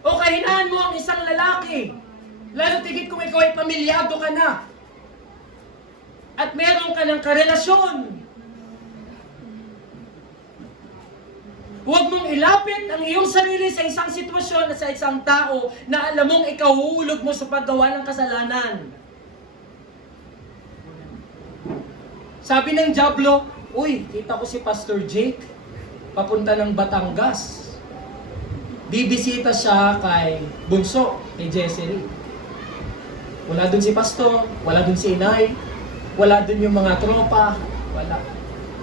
O kahinaan mo ang isang lalaki. Lalo tigit kung ikaw ay pamilyado ka na. At meron ka ng karelasyon. Huwag mong ilapit ang iyong sarili sa isang sitwasyon at sa isang tao na alam mong ikaw huhulog mo sa paggawa ng kasalanan. Sabi ng diablo, uy, kita ko si Pastor Jake, papunta ng Batangas. bibisita siya kay Bunso, kay Jessery. Wala dun si Pastor, wala dun si Inay, wala dun yung mga tropa, wala.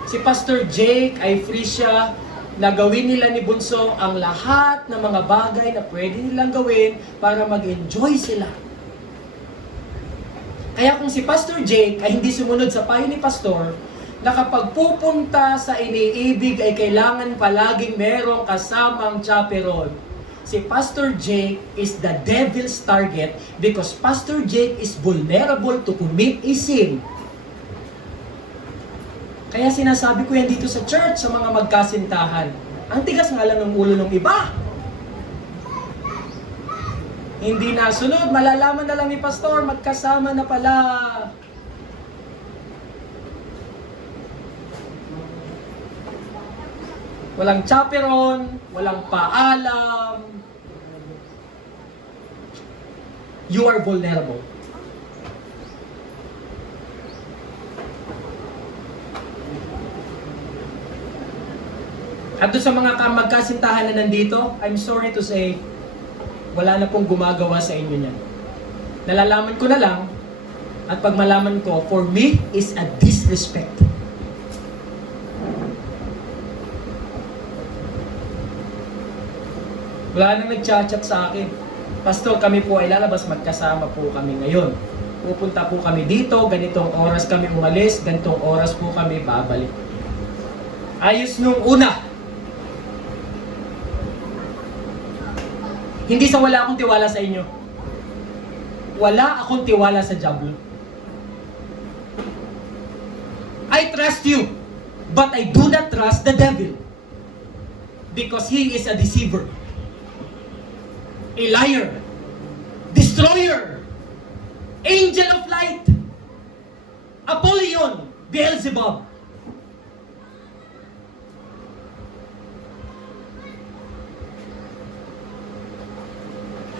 Si Pastor Jake ay free siya na gawin nila ni Bunso ang lahat ng mga bagay na pwede nilang gawin para mag-enjoy sila. Kaya kung si Pastor Jake ay hindi sumunod sa payo ni Pastor, na kapag pupunta sa iniibig ay kailangan palaging merong kasamang chaperon. Si Pastor Jake is the devil's target because Pastor Jake is vulnerable to commit a sin. Kaya sinasabi ko yan dito sa church, sa mga magkasintahan. Ang tigas nga lang ng ulo ng iba. Hindi nasunod, malalaman na lang ni Pastor, magkasama na pala. Walang chaperon, walang paalam. You are vulnerable. At doon sa mga magkasintahan na nandito, I'm sorry to say, wala na pong gumagawa sa inyo niyan. Nalalaman ko na lang, at pag malaman ko, for me, is a disrespect. Wala nang nagchat-chat sa akin. Pastor, kami po ay lalabas, magkasama po kami ngayon. Pupunta po kami dito, ganitong oras kami umalis, ganitong oras po kami babalik. Ayos nung una. Hindi sa wala akong tiwala sa inyo. Wala akong tiwala sa Diablo. I trust you, but I do not trust the devil. Because he is a deceiver. A liar, destroyer, angel of light, Apollyon, Beelzebub.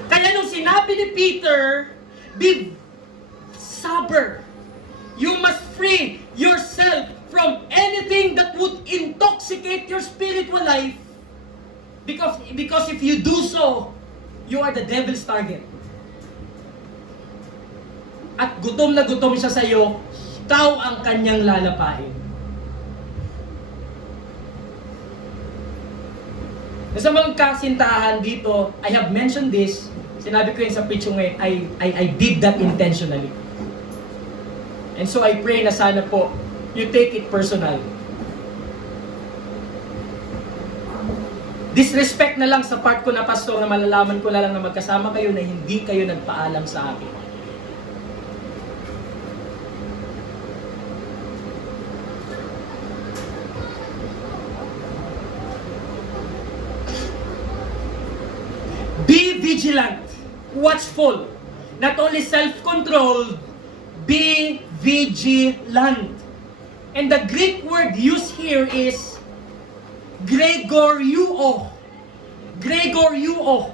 Kaya nung sinabi ni Peter, be sober. You must free yourself from anything that would intoxicate your spiritual life. Because if you do so, you are the devil's target. At gutom na gutom siya sa iyo, ikaw ang kanyang lalapain. Sa mga kasintahan dito, I have mentioned this, sinabi ko yun sa preach ngayon, I did that intentionally. And so I pray na sana po, you take it personal. Disrespect na lang sa part ko na pastor na malalaman ko na lang na magkasama kayo na hindi kayo nagpaalam sa akin. Be vigilant, watchful, not only self-controlled, be vigilant. And the Greek word used here is Gregoruo. Gregoruo.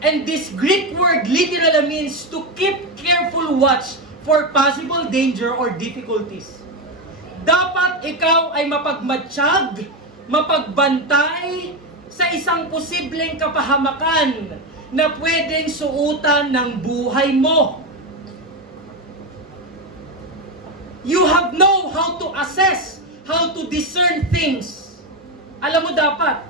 And this Greek word literally means to keep careful watch for possible danger or difficulties. Dapat ikaw ay mapagmatsyag, mapagbantay sa isang posibleng kapahamakan na pwedeng suutan ng buhay mo. You have know how to assess, how to discern things. Alam mo dapat,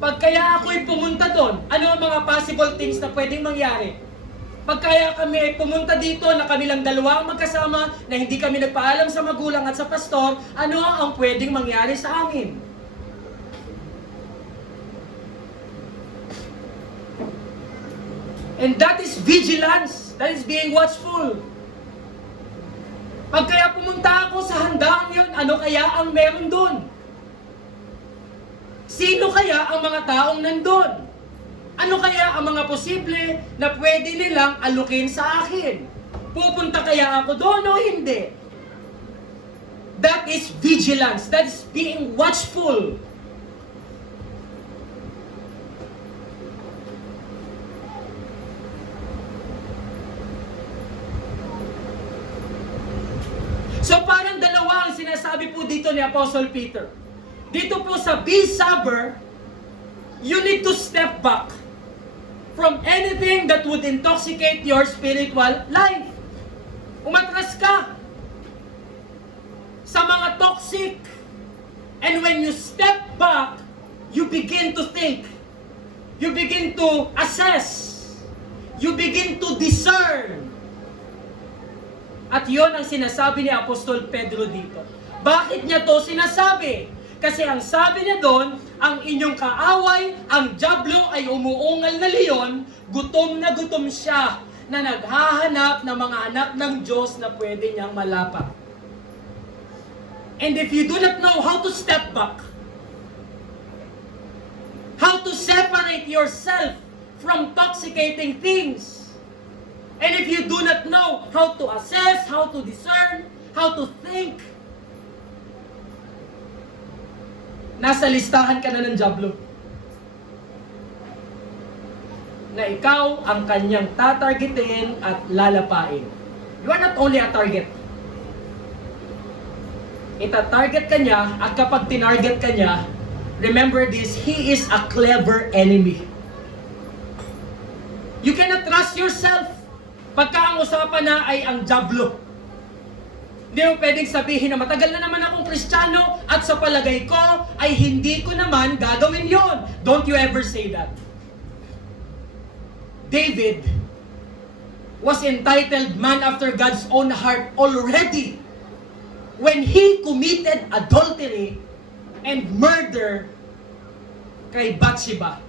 pag kaya ako'y pumunta doon, ano ang mga possible things na pwedeng mangyari? Pag kaya kami ay pumunta dito na kami lang dalawa ang magkasama, na hindi kami nagpaalam sa magulang at sa pastor, ano ang pwedeng mangyari sa amin? And that is vigilance. That is being watchful. Pag kaya pumunta ako sa handaan yun, ano kaya ang meron doon? Sino kaya ang mga taong nandun? Ano kaya ang mga posible na pwede nilang alukin sa akin? Pupunta kaya ako doon o hindi? That is vigilance. That is being watchful. So parang dalawa ang sinasabi po dito ni Apostle Peter. Dito po sa be sober, You need to step back from anything that would intoxicate your spiritual life. Umatras ka sa mga toxic. And when you step back, you begin to think. You begin to assess. You begin to discern. At yon ang sinasabi ni Apostol Pedro dito. Bakit niya to sinasabi? Kasi ang sabi niya doon, ang inyong kaaway, ang dyablo ay umuungal na leon, gutom na gutom siya na naghahanap ng mga anak ng Diyos na pwede niyang malapak. And if you do not know how to step back, how to separate yourself from toxicating things, and if you do not know how to assess, how to discern, how to think, nasa listahan ka na ng dyablo. Na ikaw ang kanyang tatargetin at lalapain. You are not only a target. Ita-target ka niya, at kapag tinarget ka niya, remember this, he is a clever enemy. You cannot trust yourself pagka ang usapan na ay ang dyablo. Hindi mo pwedeng sabihin na matagal na naman akong Kristiyano at sa palagay ko ay hindi ko naman gagawin yon. Don't you ever say that. David was entitled man after God's own heart already when he committed adultery and murder kay Bathsheba.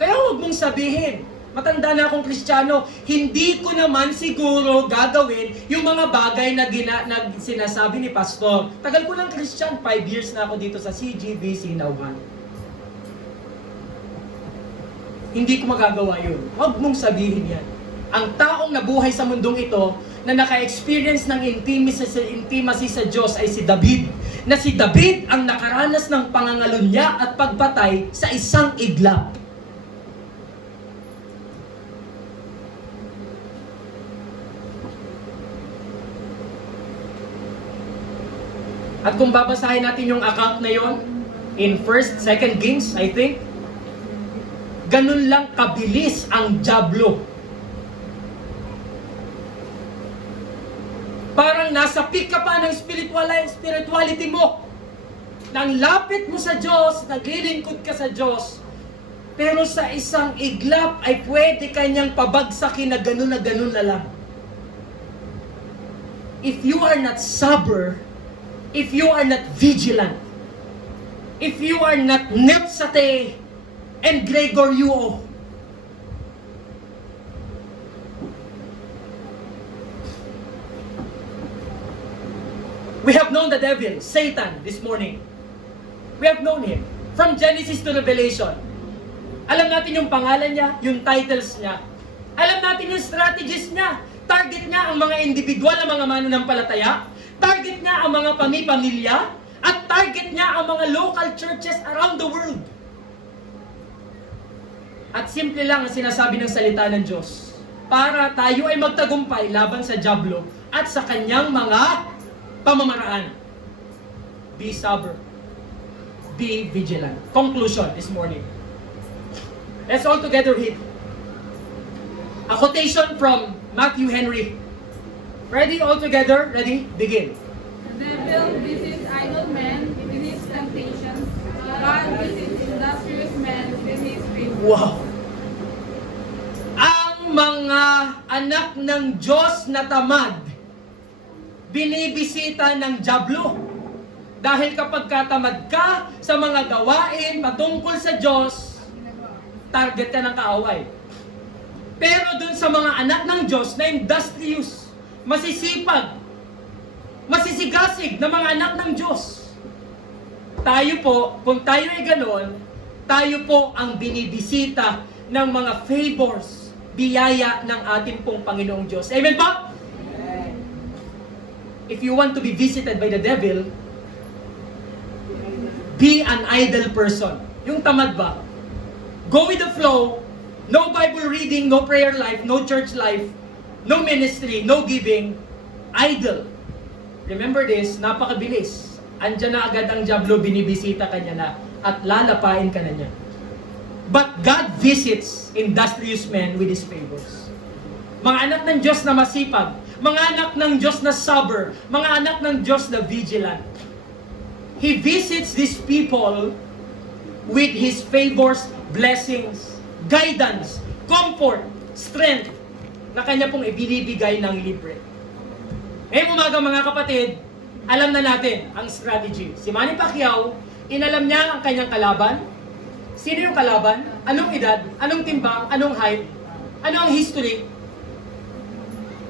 Kaya huwag mong sabihin, matanda na akong Kristiyano, hindi ko naman siguro gagawin yung mga bagay na sinasabi ni Pastor. Tagal ko lang Christian, 5 years na ako dito sa CGBC Nauhan. Hindi ko magagawa yun. Huwag mong sabihin yan. Ang taong nabuhay sa mundong ito, na naka-experience ng intimacy sa Diyos ay si David. Na si David ang nakaranas ng pangangalunya at pagpatay sa isang iglap. At kung babasahin natin yung account na yon in 1st, 2nd Kings, I think, ganun lang kabilis ang dyablo. Parang nasa peak ka pa ng spirituality mo. Nang lapit mo sa Diyos, naglilingkod ka sa Diyos, pero sa isang iglap ay pwede kanyang pabagsakin na ganun na lang. If you are not sober, if you are not vigilant, if you are not Nepsate and Gregorio, we have known the devil, Satan, this morning. We have known him. From Genesis to Revelation. Alam natin yung pangalan niya, yung titles niya. Alam natin yung strategies niya. Target niya ang mga individual, ang mga mananampalataya. Target niya ang mga pamilya. At target niya ang mga local churches around the world. At simple lang ang sinasabi ng salita ng Diyos. Para tayo ay magtagumpay laban sa dyablo at sa kanyang mga pamamaraan. Be sober. Be vigilant. Conclusion this morning. Let's all together read a quotation from Matthew Henry. Ready? All together? Ready? Begin. The devil visits idle men in his temptations. God visits industrious men in his favor. Wow! Ang mga anak ng Diyos na tamad, binibisita ng dyablo. Dahil kapag katamad ka sa mga gawain patungkol sa Diyos, target ka ng kaaway. Pero dun sa mga anak ng Diyos na industrious, masisipag, masisigasig na mga anak ng Diyos, tayo po, kung tayo ay ganon, tayo po ang binibisita ng mga favors, biyaya ng ating pong Panginoong Diyos. Amen po? If you want to be visited by the devil, be an idle person. Yung tamad ba? Go with the flow, no Bible reading, no prayer life, no church life, no ministry, no giving, idle. Remember this, napakabilis. Andyan na agad ang dyablo, binibisita ka niya na at lalapain ka na niya. But God visits industrious men with His favors. Mga anak ng Diyos na masipag, mga anak ng Diyos na sober, mga anak ng Diyos na vigilant. He visits these people with His favors, blessings, guidance, comfort, strength na Kanya pong ibinibigay ng libre. Ngayong umaga mga kapatid, alam na natin ang strategy. Si Manny Pacquiao, inalam niya ang kanyang kalaban. Sino yung kalaban? Anong edad? Anong timbang? Anong height? Ano ang history?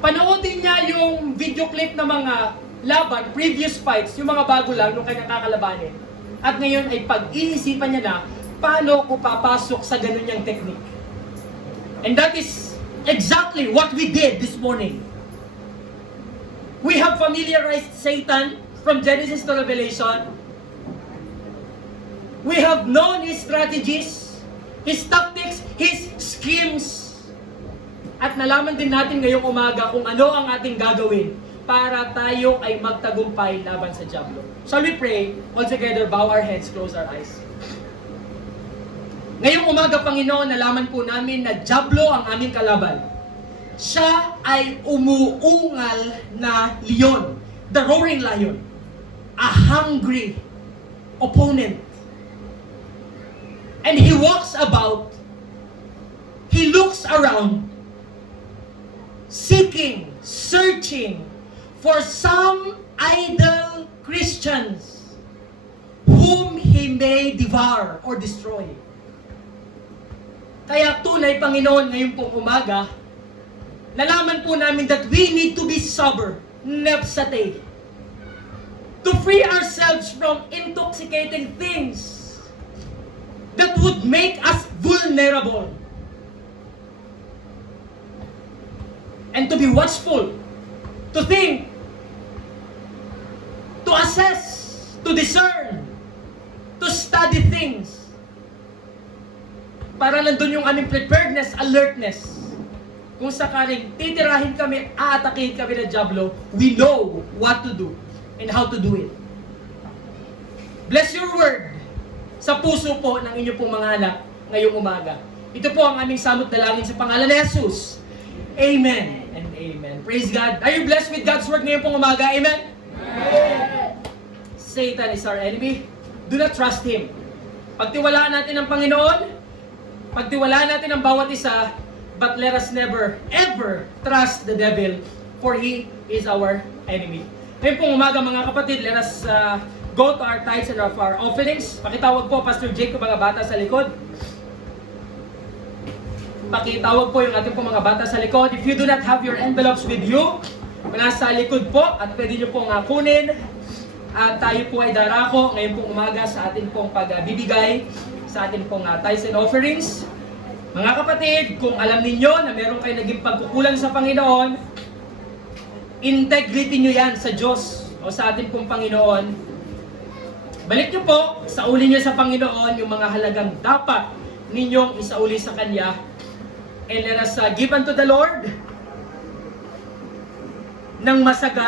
Panoodin niya yung video clip ng mga laban, previous fights, yung mga bago lang nung kanyang kakalabanin. At ngayon ay pag-iisipan niya na paano ko papasok sa ganun niyang technique. And that is exactly what we did this morning. We have familiarized Satan from Genesis to Revelation. We have known his strategies, his tactics, his schemes. At nalaman din natin ngayong umaga kung ano ang ating gagawin para tayo ay magtagumpay laban sa Diablo. Shall we pray? All together, bow our heads, close our eyes. Ngayong umaga, Panginoon, nalaman po namin na Diablo ang aming kalaban. Siya ay umuungal na leon, the roaring lion, a hungry opponent. And he walks about, he looks around, seeking, searching for some idle Christians whom he may devour or destroy. Kaya tunay, Panginoon, ngayon pong umaga, nalaman po namin that we need to be sober, nepsate, to free ourselves from intoxicating things that would make us vulnerable. And to be watchful, to think, to assess, to discern, to study things. Para nandun yung aming preparedness, alertness. Kung sakaling titirahin kami, aatakihin kami ng Diablo, we know what to do and how to do it. Bless your word sa puso po ng inyong pong mga anak ngayong umaga. Ito po ang aming samot dalangin sa pangalan ni Jesus. Amen and amen. Praise God. Are you blessed with God's word ngayong pong umaga? Amen? Amen. Satan is our enemy. Do not trust him. Pagtiwalaan natin ang Panginoon, pagtiwalaan natin ang bawat isa, but let us never, ever trust the devil, for he is our enemy. Ngayon pong umaga mga kapatid, let us go to our tithes and of our offerings. Pakitawag po Pastor Jake, mga bata sa likod. Pakitawag po yung ating pong mga bata sa likod. If you do not have your envelopes with you, nasa likod po at pwede nyo pong kunin. At tayo po ay darako ngayon pong umaga sa ating pong pagbibigay sa ating pong tithes and offerings. Mga kapatid, kung alam ninyo na meron kayo naging pagkukulang sa Panginoon, integrity nyo yan sa Diyos o sa ating pong Panginoon. Balik nyo po, sauli nyo sa Panginoon yung mga halagang dapat ninyong isauli sa Kanya. And let us give unto the Lord ng masaganang